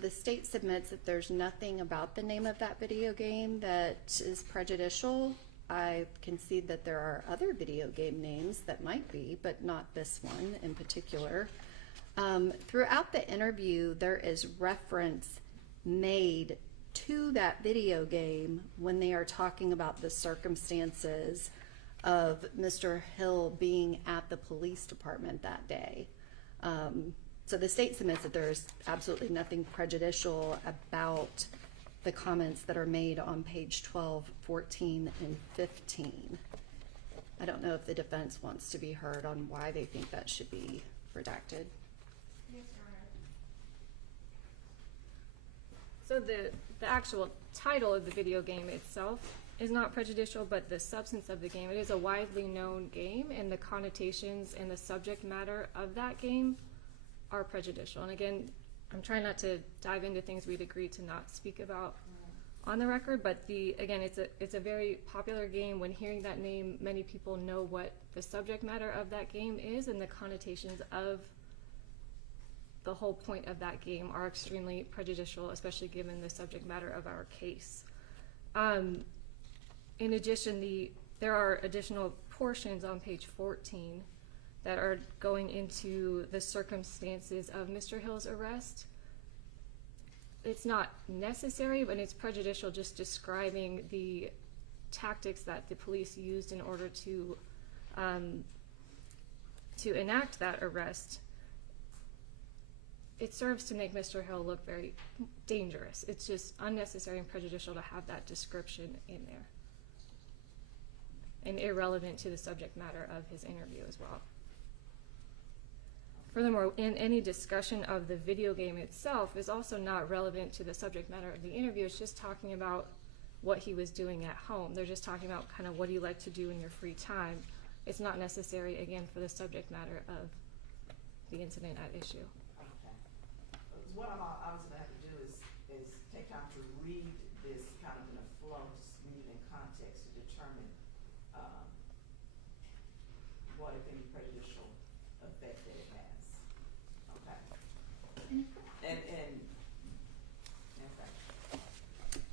The state submits that there's nothing about the name of that video game that is prejudicial. I concede that there are other video game names that might be, but not this one in particular. Throughout the interview, there is reference made to that video game when they are talking about the circumstances of Mr. Hill being at the police department that day. So the state submits that there's absolutely nothing prejudicial about the comments that are made on page 12, 14, and 15. I don't know if the defense wants to be heard on why they think that should be redacted. Yes, Your Honor. So the actual title of the video game itself is not prejudicial, but the substance of the game, it is a widely known game, and the connotations and the subject matter of that game are prejudicial. And again, I'm trying not to dive into things we'd agreed to not speak about on the record, but again, it's a very popular game. When hearing that name, many people know what the subject matter of that game is, and the connotations of the whole point of that game are extremely prejudicial, especially given the subject matter of our case. In addition, there are additional portions on page 14 that are going into the circumstances of Mr. Hill's arrest. It's not necessary, but it's prejudicial, just describing the tactics that the police used in order to enact that arrest. It serves to make Mr. Hill look very dangerous. It's just unnecessary and prejudicial to have that description in there, and irrelevant to the subject matter of his interview as well. Furthermore, in any discussion of the video game itself is also not relevant to the subject matter of the interview. It's just talking about what he was doing at home. They're just talking about kind of what do you like to do in your free time. It's not necessary, again, for the subject matter of the incident at issue. Okay. What I'm obviously gonna have to do is take time to read this kind of in a flow, just read it in context to determine what, if any, prejudicial effect that it has. Okay.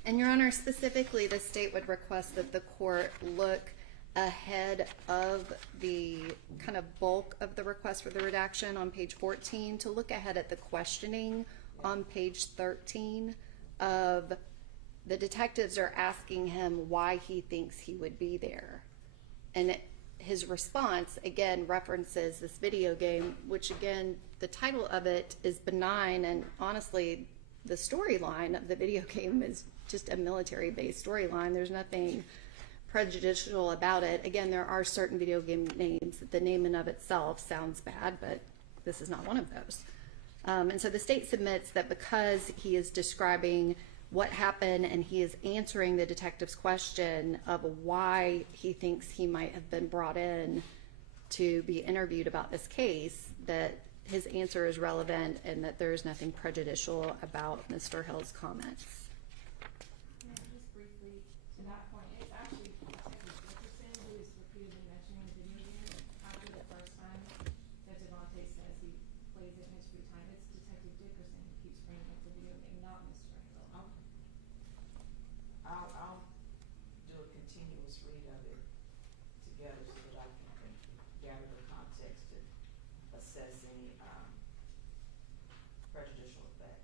And Your Honor, specifically, the state would request that the court look ahead of the kind of bulk of the request for the redaction on page 14 to look ahead at the questioning on page 13 of the detectives are asking him why he thinks he would be there. And his response, again, references this video game, which, again, the title of it is benign, and honestly, the storyline of the video game is just a military-based storyline. There's nothing prejudicial about it. Again, there are certain video game names that the name in of itself sounds bad, but this is not one of those. And so the state submits that because he is describing what happened and he is answering the detective's question of why he thinks he might have been brought in to be interviewed about this case, that his answer is relevant and that there is nothing prejudicial about Mr. Hill's comments. Yeah, just briefly to that point, it's actually Detective Dickerson who is repeatedly mentioning the video game. After the first time that Davaunte says he plays it in his free time, it's Detective Dickerson who keeps bringing up the video game, not Mr. Hill. I'll do a continuous read of it together so that I can gather the context to assess any, prejudicial effect.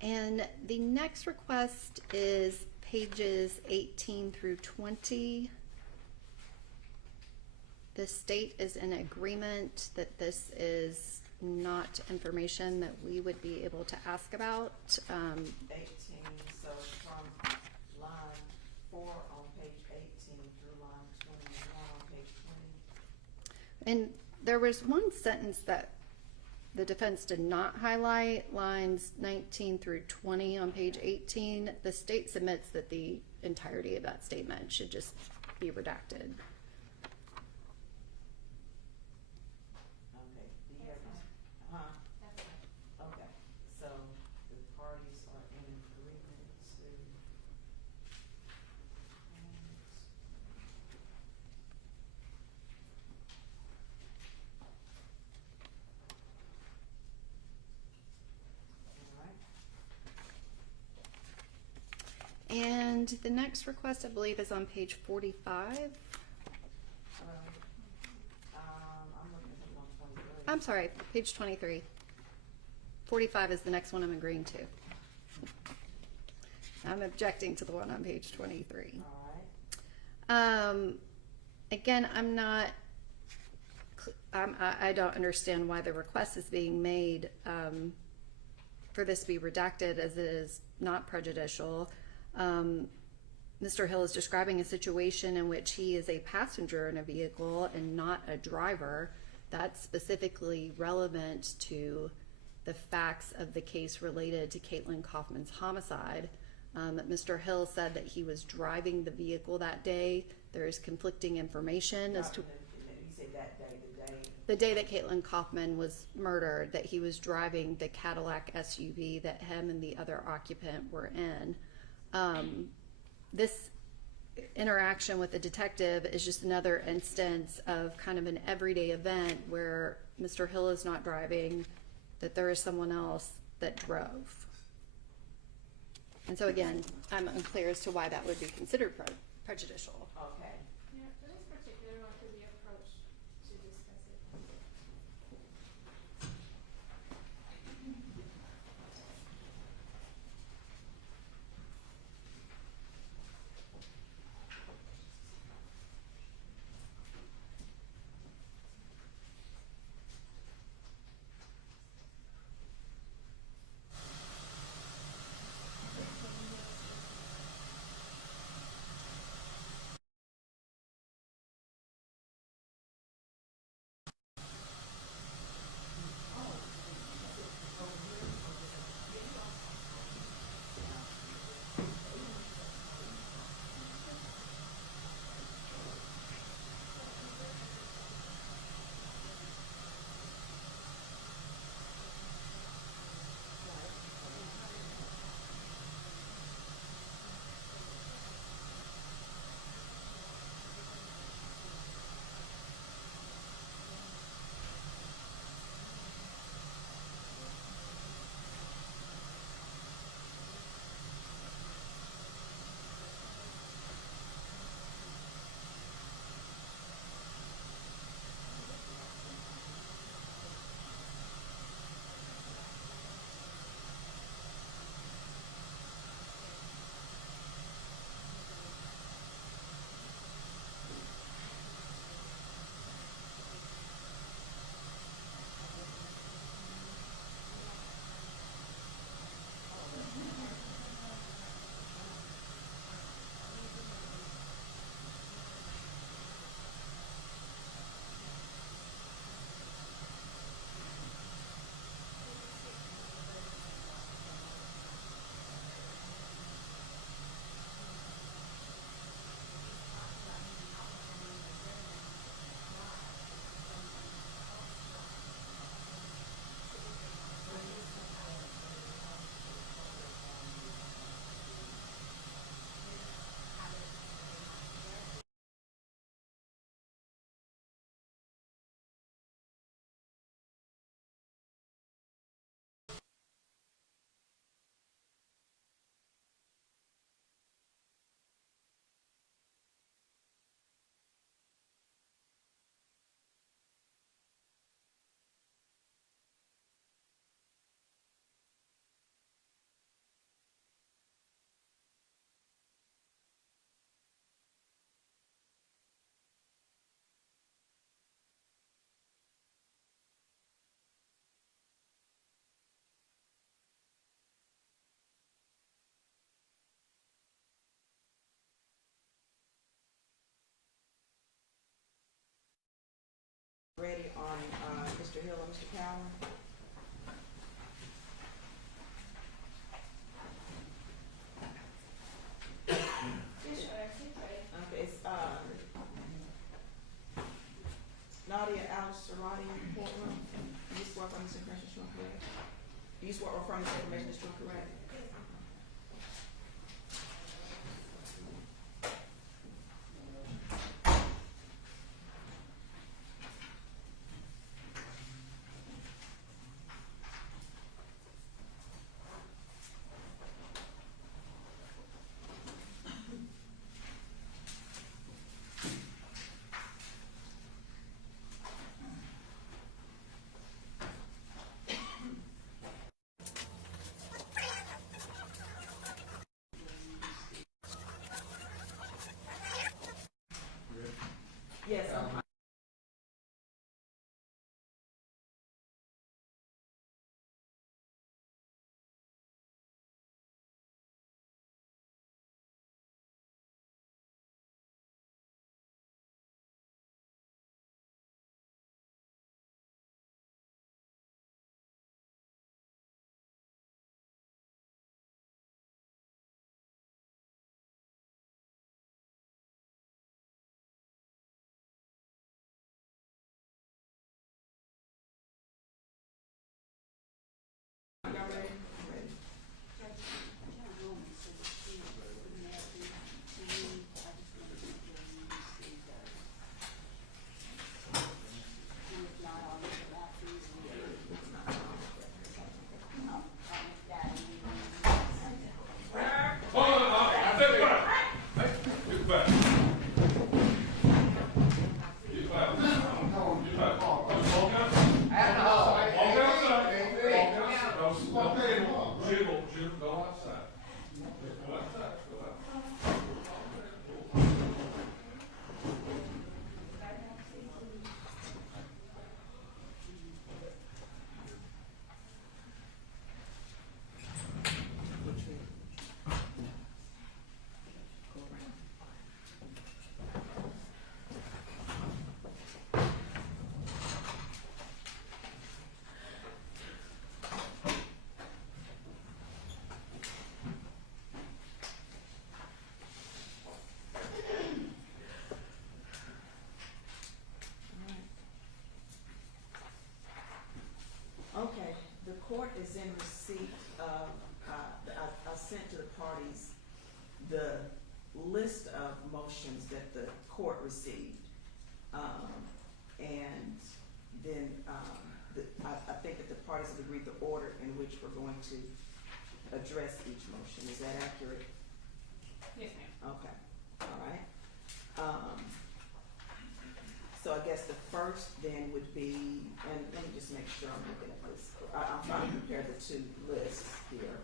And the next request is pages 18 through 20. The state is in agreement that this is not information that we would be able to ask about. 18, so from line 4 on page 18 through line 21 on page 20. And there was one sentence that the defense did not highlight, lines 19 through 20 on page 18. The state submits that the entirety of that statement should just be redacted. Okay, do you have, huh? That's fine. Okay, so the parties are in agreement to. All right. And the next request, I believe, is on page 45. I'm looking at it on 23. I'm sorry, page 23. 45 is the next one I'm agreeing to. I'm objecting to the one on page 23. All right. Again, I don't understand why the request is being made for this to be redacted, as it is not prejudicial. Mr. Hill is describing a situation in which he is a passenger in a vehicle and not a driver. That's specifically relevant to the facts of the case related to Caitlyn Kaufman's homicide. Mr. Hill said that he was driving the vehicle that day. There is conflicting information as to You say that day, the day that Caitlyn Kaufman was murdered, that he was driving the Cadillac SUV that him and the other occupant were in. This interaction with the detective is just another instance of kind of an everyday event where Mr. Hill is not driving, that there is someone else that drove. And so again, I'm unclear as to why that would be considered prejudicial. Okay. Yeah, for this particular one, could we approach to discuss it? ready on, Mr. Hill and Mr. Cowan? Yes, Your Honor, seems ready. Okay, it's, Nadia Al-Sarati in the courtroom. Do you swear from this information is true and correct? Do you swear or affirm this information is true and correct? Yes, y'all ready? Ready. Okay, the court is in receipt of, I sent to the parties the list of motions that the court received. And then, I think that the parties have agreed the order in which we're going to address each motion. Is that accurate? Yes, ma'am. Okay, all right. So I guess the first then would be, and let me just make sure I'm looking at this. I'm trying to compare the two lists here.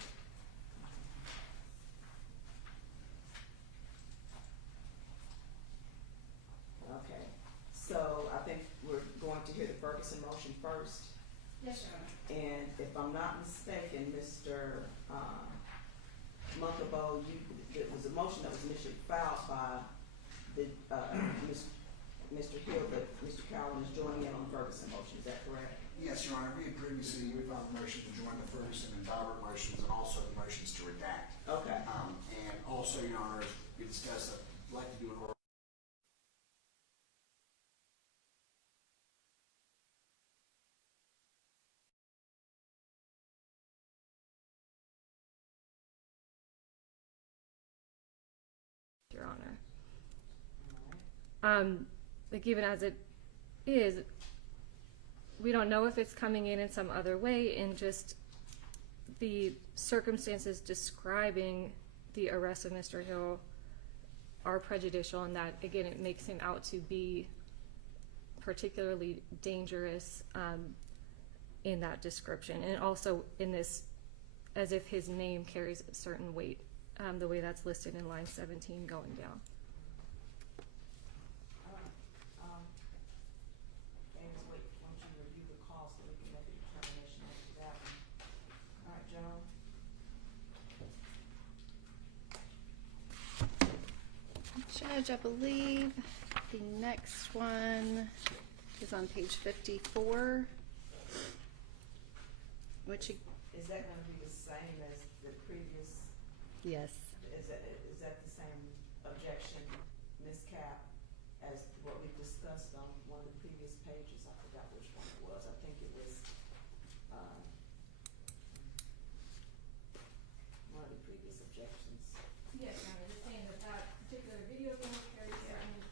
Okay, so I think we're going to hear the Ferguson motion first. Yes, Your Honor. And if I'm not mistaken, Mr. Munkabo, there was a motion that was initially filed by the, Mr. Hill, but Mr. Cowan is joining in on the Ferguson motion, is that correct? Yes, Your Honor, we had previously, we filed a motion to join the Ferguson and Daubert motions and also the motions to redact. Okay. And also, Your Honor, as we discussed, I'd like to do an oral. Your Honor. Like even as it is, we don't know if it's coming in some other way, and just the circumstances describing the arrest of Mr. Hill are prejudicial, and that again it makes him out to be particularly dangerous in that description, and also in this as if his name carries a certain weight, the way that's listed in line 17 going down. James, wait, why don't you review the call so we can make a determination as to that one. All right, Joe? Judge, I believe the next one is on page 54, which, Is that gonna be the same as the previous, yes, is that the same objection, Ms. Cap, as what we discussed on one of the previous pages? I forgot which one it was. I think it was, one of the previous objections. Yes, Your Honor, just saying that that particular video game carries certain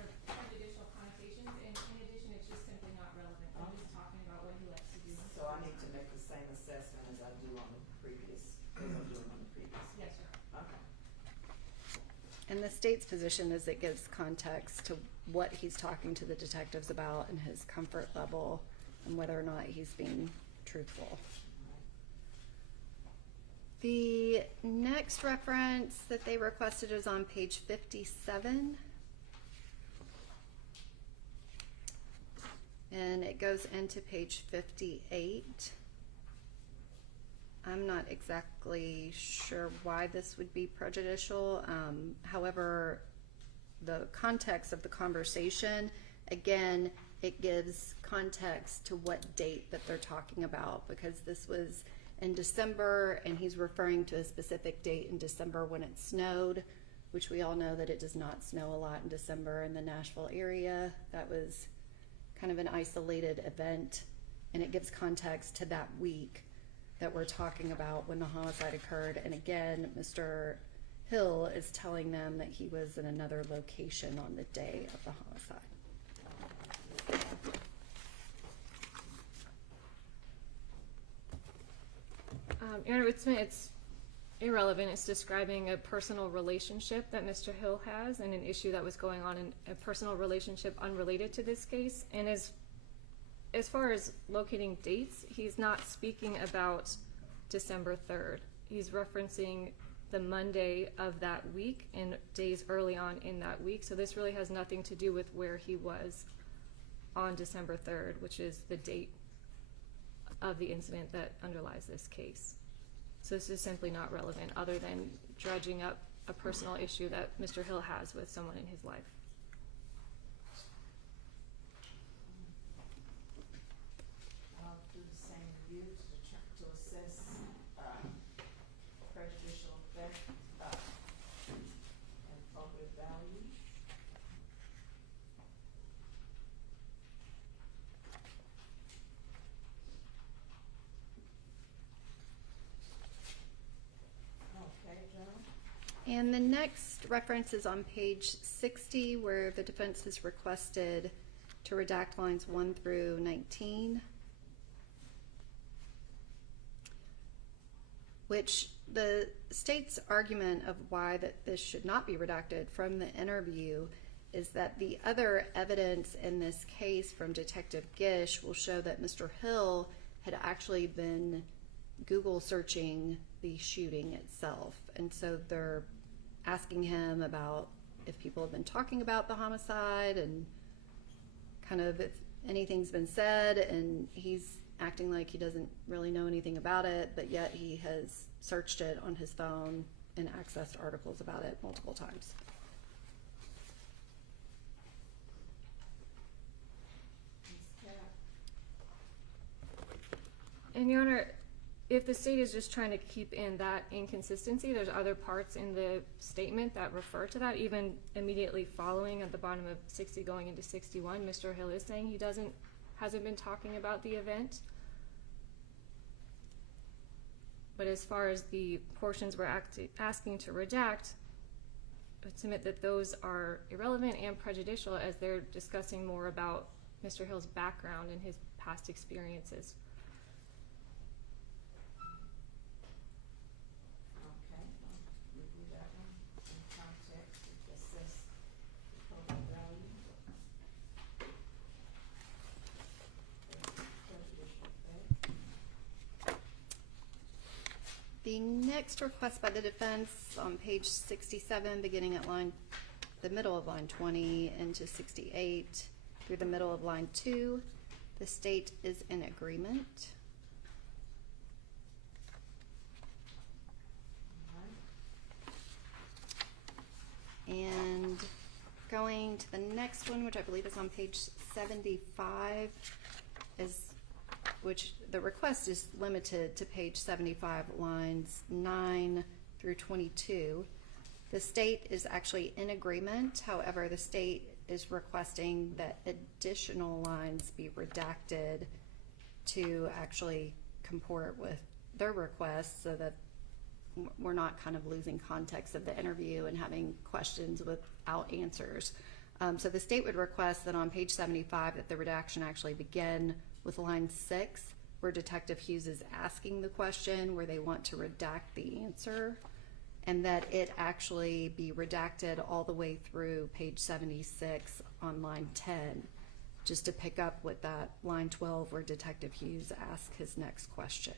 or prejudicial connotations, and in addition, it's just simply not relevant. I'm just talking about what he likes to do. So I need to make the same assessment as I do on the previous, as I'm doing on the previous. Yes, sir. Okay. and the state's position is it gives context to what he's talking to the detectives about and his comfort level and whether or not he's being truthful. The next reference that they requested is on page 57. And it goes into page 58. I'm not exactly sure why this would be prejudicial. However, the context of the conversation, again, it gives context to what date that they're talking about, because this was in December and he's referring to a specific date in December when it snowed, which we all know that it does not snow a lot in December in the Nashville area. That was kind of an isolated event, and it gives context to that week that we're talking about when the homicide occurred. And again, Mr. Hill is telling them that he was in another location on the day of the homicide. Your Honor, it's irrelevant. It's describing a personal relationship that Mr. Hill has and an issue that was going on in a personal relationship unrelated to this case. And as far as locating dates, he's not speaking about December 3rd. He's referencing the Monday of that week and days early on in that week. So this really has nothing to do with where he was on December 3rd, which is the date of the incident that underlies this case. So this is simply not relevant, other than dredging up a personal issue that Mr. Hill has with someone in his life. I'll do the same review to assess prejudicial effect and appropriate value. Okay, Joe? And the next reference is on page 60, where the defense has requested to redact lines 1 through 19, which the state's argument of why that this should not be redacted from the interview is that the other evidence in this case from Detective Gish will show that Mr. Hill had actually been Google searching the shooting itself. And so they're asking him about if people have been talking about the homicide and kind of if anything's been said, and he's acting like he doesn't really know anything about it, but yet he has searched it on his phone and accessed articles about it multiple times. Ms. Cap? And Your Honor, if the state is just trying to keep in that inconsistency, there's other parts in the statement that refer to that. Even immediately following at the bottom of 60 going into 61, Mr. Hill is saying he hasn't been talking about the event. But as far as the portions we're asking to redact, I would submit that those are irrelevant and prejudicial, as they're discussing more about Mr. Hill's background and his past experiences. Okay, I'll review that one in context, assess the appropriate value. Prejudicial effect. The next request by the defense on page 67, beginning at the middle of line 20 into 68 through the middle of line 2, the state is in agreement. All right. And Going to the next one, which I believe is on page 75, which the request is limited to page 75, lines 9 through 22. The state is actually in agreement. However, the state is requesting that additional lines be redacted to actually comport with their request so that we're not kind of losing context of the interview and having questions without answers. So the state would request that on page 75 that the redaction actually begin with line 6, where Detective Hughes is asking the question, where they want to redact the answer, and that it actually be redacted all the way through page 76 on line 10, just to pick up with that line 12 where Detective Hughes asks his next question.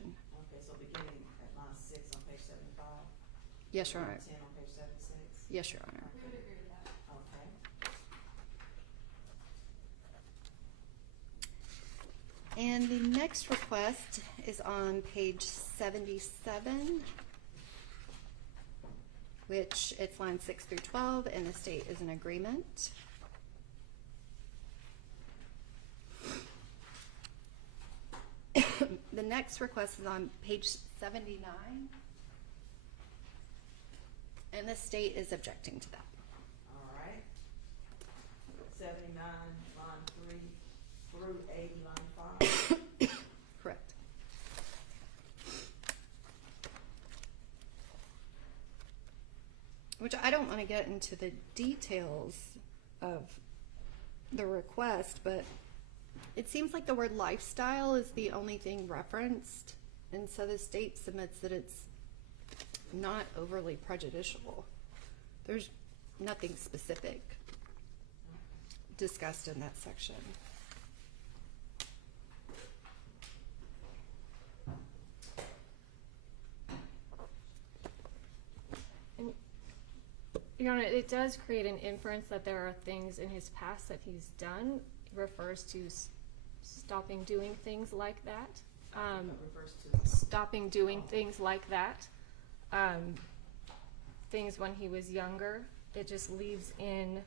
Okay, so beginning at line 6 on page 75? Yes, Your Honor. Line 10 on page 76? Yes, Your Honor. We would agree with that. Okay. And the next request is on page 77, which it's line 6 through 12, and the state is in agreement. The next request is on page 79, and the state is objecting to that. All right. 79, line 3 through 80, line 5? Correct. Which I don't want to get into the details of the request, but it seems like the word lifestyle is the only thing referenced, and so the state submits that it's not overly prejudicial. There's nothing specific discussed in that section. And, Your Honor, it does create an inference that there are things in his past that he's done. It refers to stopping doing things like that. It refers to Stopping doing things like that. Things when he was younger. It just leaves in,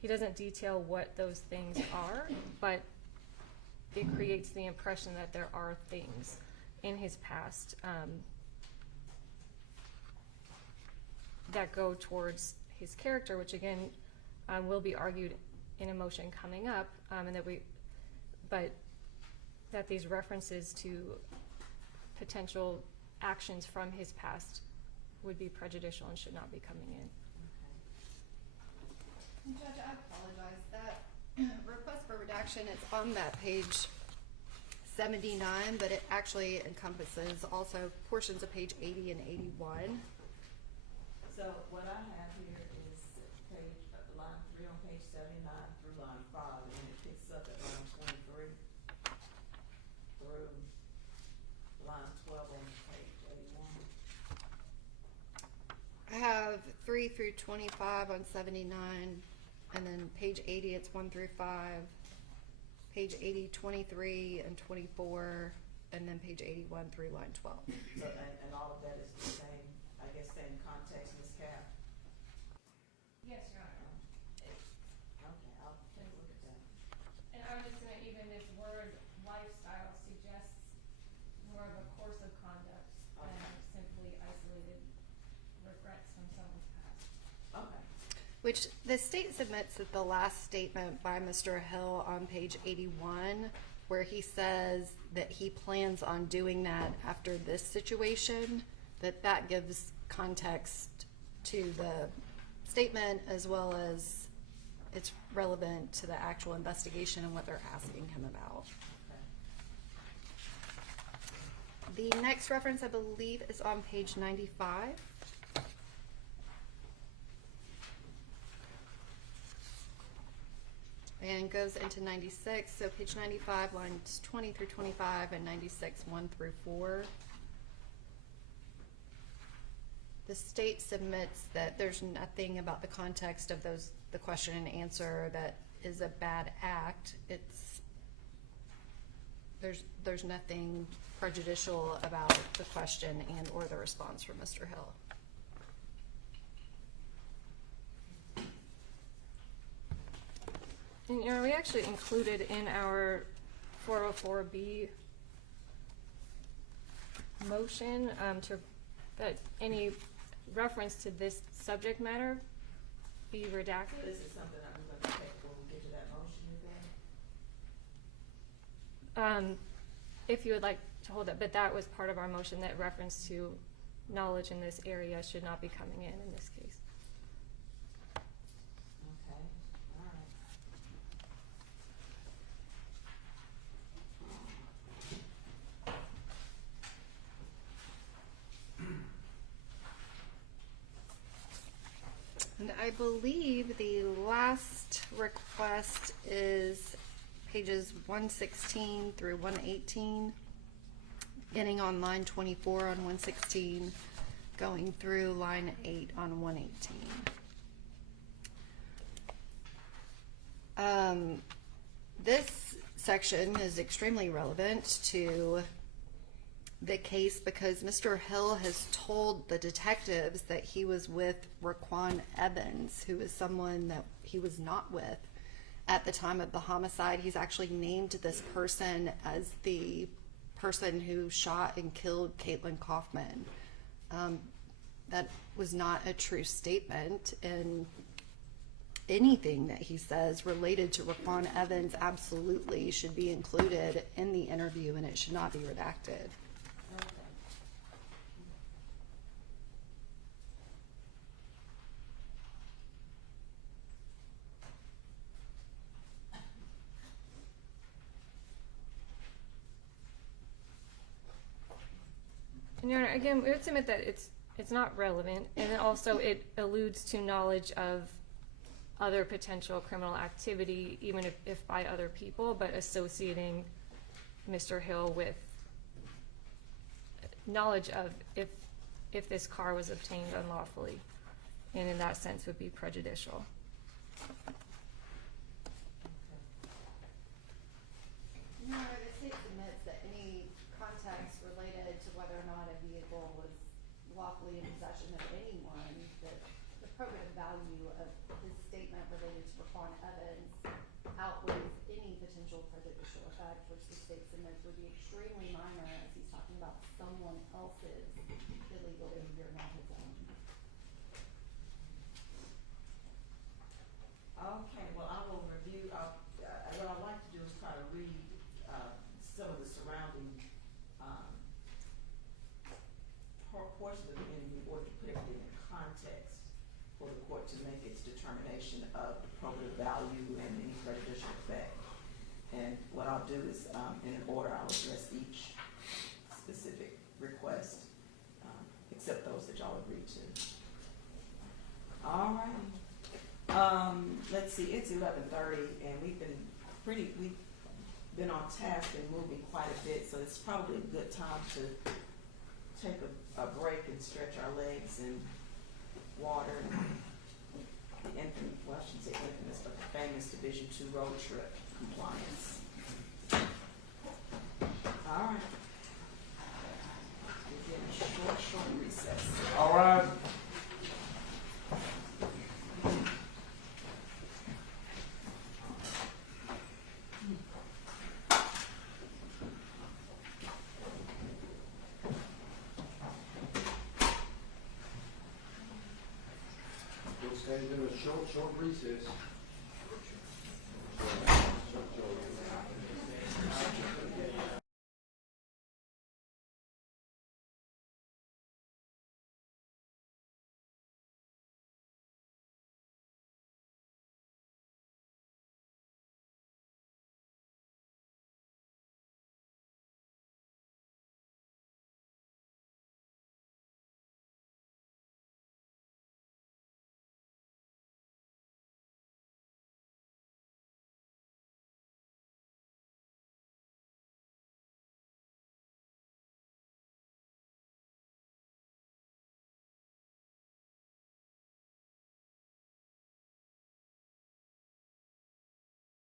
he doesn't detail what those things are, but it creates the impression that there are things in his past that go towards his character, which again will be argued in a motion coming up, and but that these references to potential actions from his past would be prejudicial and should not be coming in. Judge, I apologize. That request for redaction is on that page 79, but it actually encompasses also portions of page 80 and 81. So what I have here is page, line 3 on page 79 through line 5, and then it picks up at line 23 through line 12 on page 81. I have 3 through 25 on 79, and then page 80, it's 1 through 5. Page 80, 23 and 24, and then page 81 through line 12. So, and all of that is the same, I guess, same context, Ms. Cap? Yes, Your Honor. Okay, I'll take a look at that. And I was just gonna, even this word lifestyle suggests more of a course of conduct than simply isolated regrets from someone's past. Okay. Which the state submits that the last statement by Mr. Hill on page 81, where he says that he plans on doing that after this situation, that gives context to the statement as well as it's relevant to the actual investigation and what they're asking him about. Okay. The next reference, I believe, is on page 95. And goes into 96, so page 95, lines 20 through 25, and 96, 1 through 4. The state submits that there's nothing about the context of the question and answer that is a bad act. There's nothing prejudicial about the question and or the response from Mr. Hill. And, you know, we actually included in our 404B motion, that any reference to this subject matter be redacted. This is something that we're gonna take when we get to that motion, you think? If you would like to hold that, but that was part of our motion, that reference to knowledge in this area should not be coming in this case. Okay, all right. And I believe the last request is pages 116 through 118, beginning on line 24 on 116, going through line 8 on 118. This section is extremely relevant to the case because Mr. Hill has told the detectives that he was with Raquan Evans, who is someone that he was not with at the time of the homicide. He's actually named this person as the person who shot and killed Caitlyn Kaufman. That was not a true statement, and anything that he says related to Raquan Evans absolutely should be included in the interview, and it should not be redacted. And Your Honor, again, we would submit that it's not relevant, and then also it alludes to knowledge of other potential criminal activity, even if by other people, but associating Mr. Hill with knowledge of if this car was obtained unlawfully, and in that sense would be prejudicial. No, the state admits that any context related to whether or not a vehicle was lawfully in possession of anyone, that the probative value of his statement related to Raquan Evans outweighs any potential prejudicial effect, which the state admits would be extremely minor as he's talking about someone else's illegal behavior, not his own. Okay, well, I will review, what I'd like to do is try to read, some of the surrounding, portions of the interview, or to put everything in context for the court to make its determination of the probative value and any prejudicial effect. And what I'll do is, in an order, I'll address each specific request, except those that y'all agreed to. All right. Let's see, it's 11:30, and we've been on task and moving quite a bit, so it's probably a good time to take a break and stretch our legs and water the infamous, well, I shouldn't say infamous, but the famous Division II road trip compliance. All right. We're getting a short recess. All right. We'll stand in a short recess.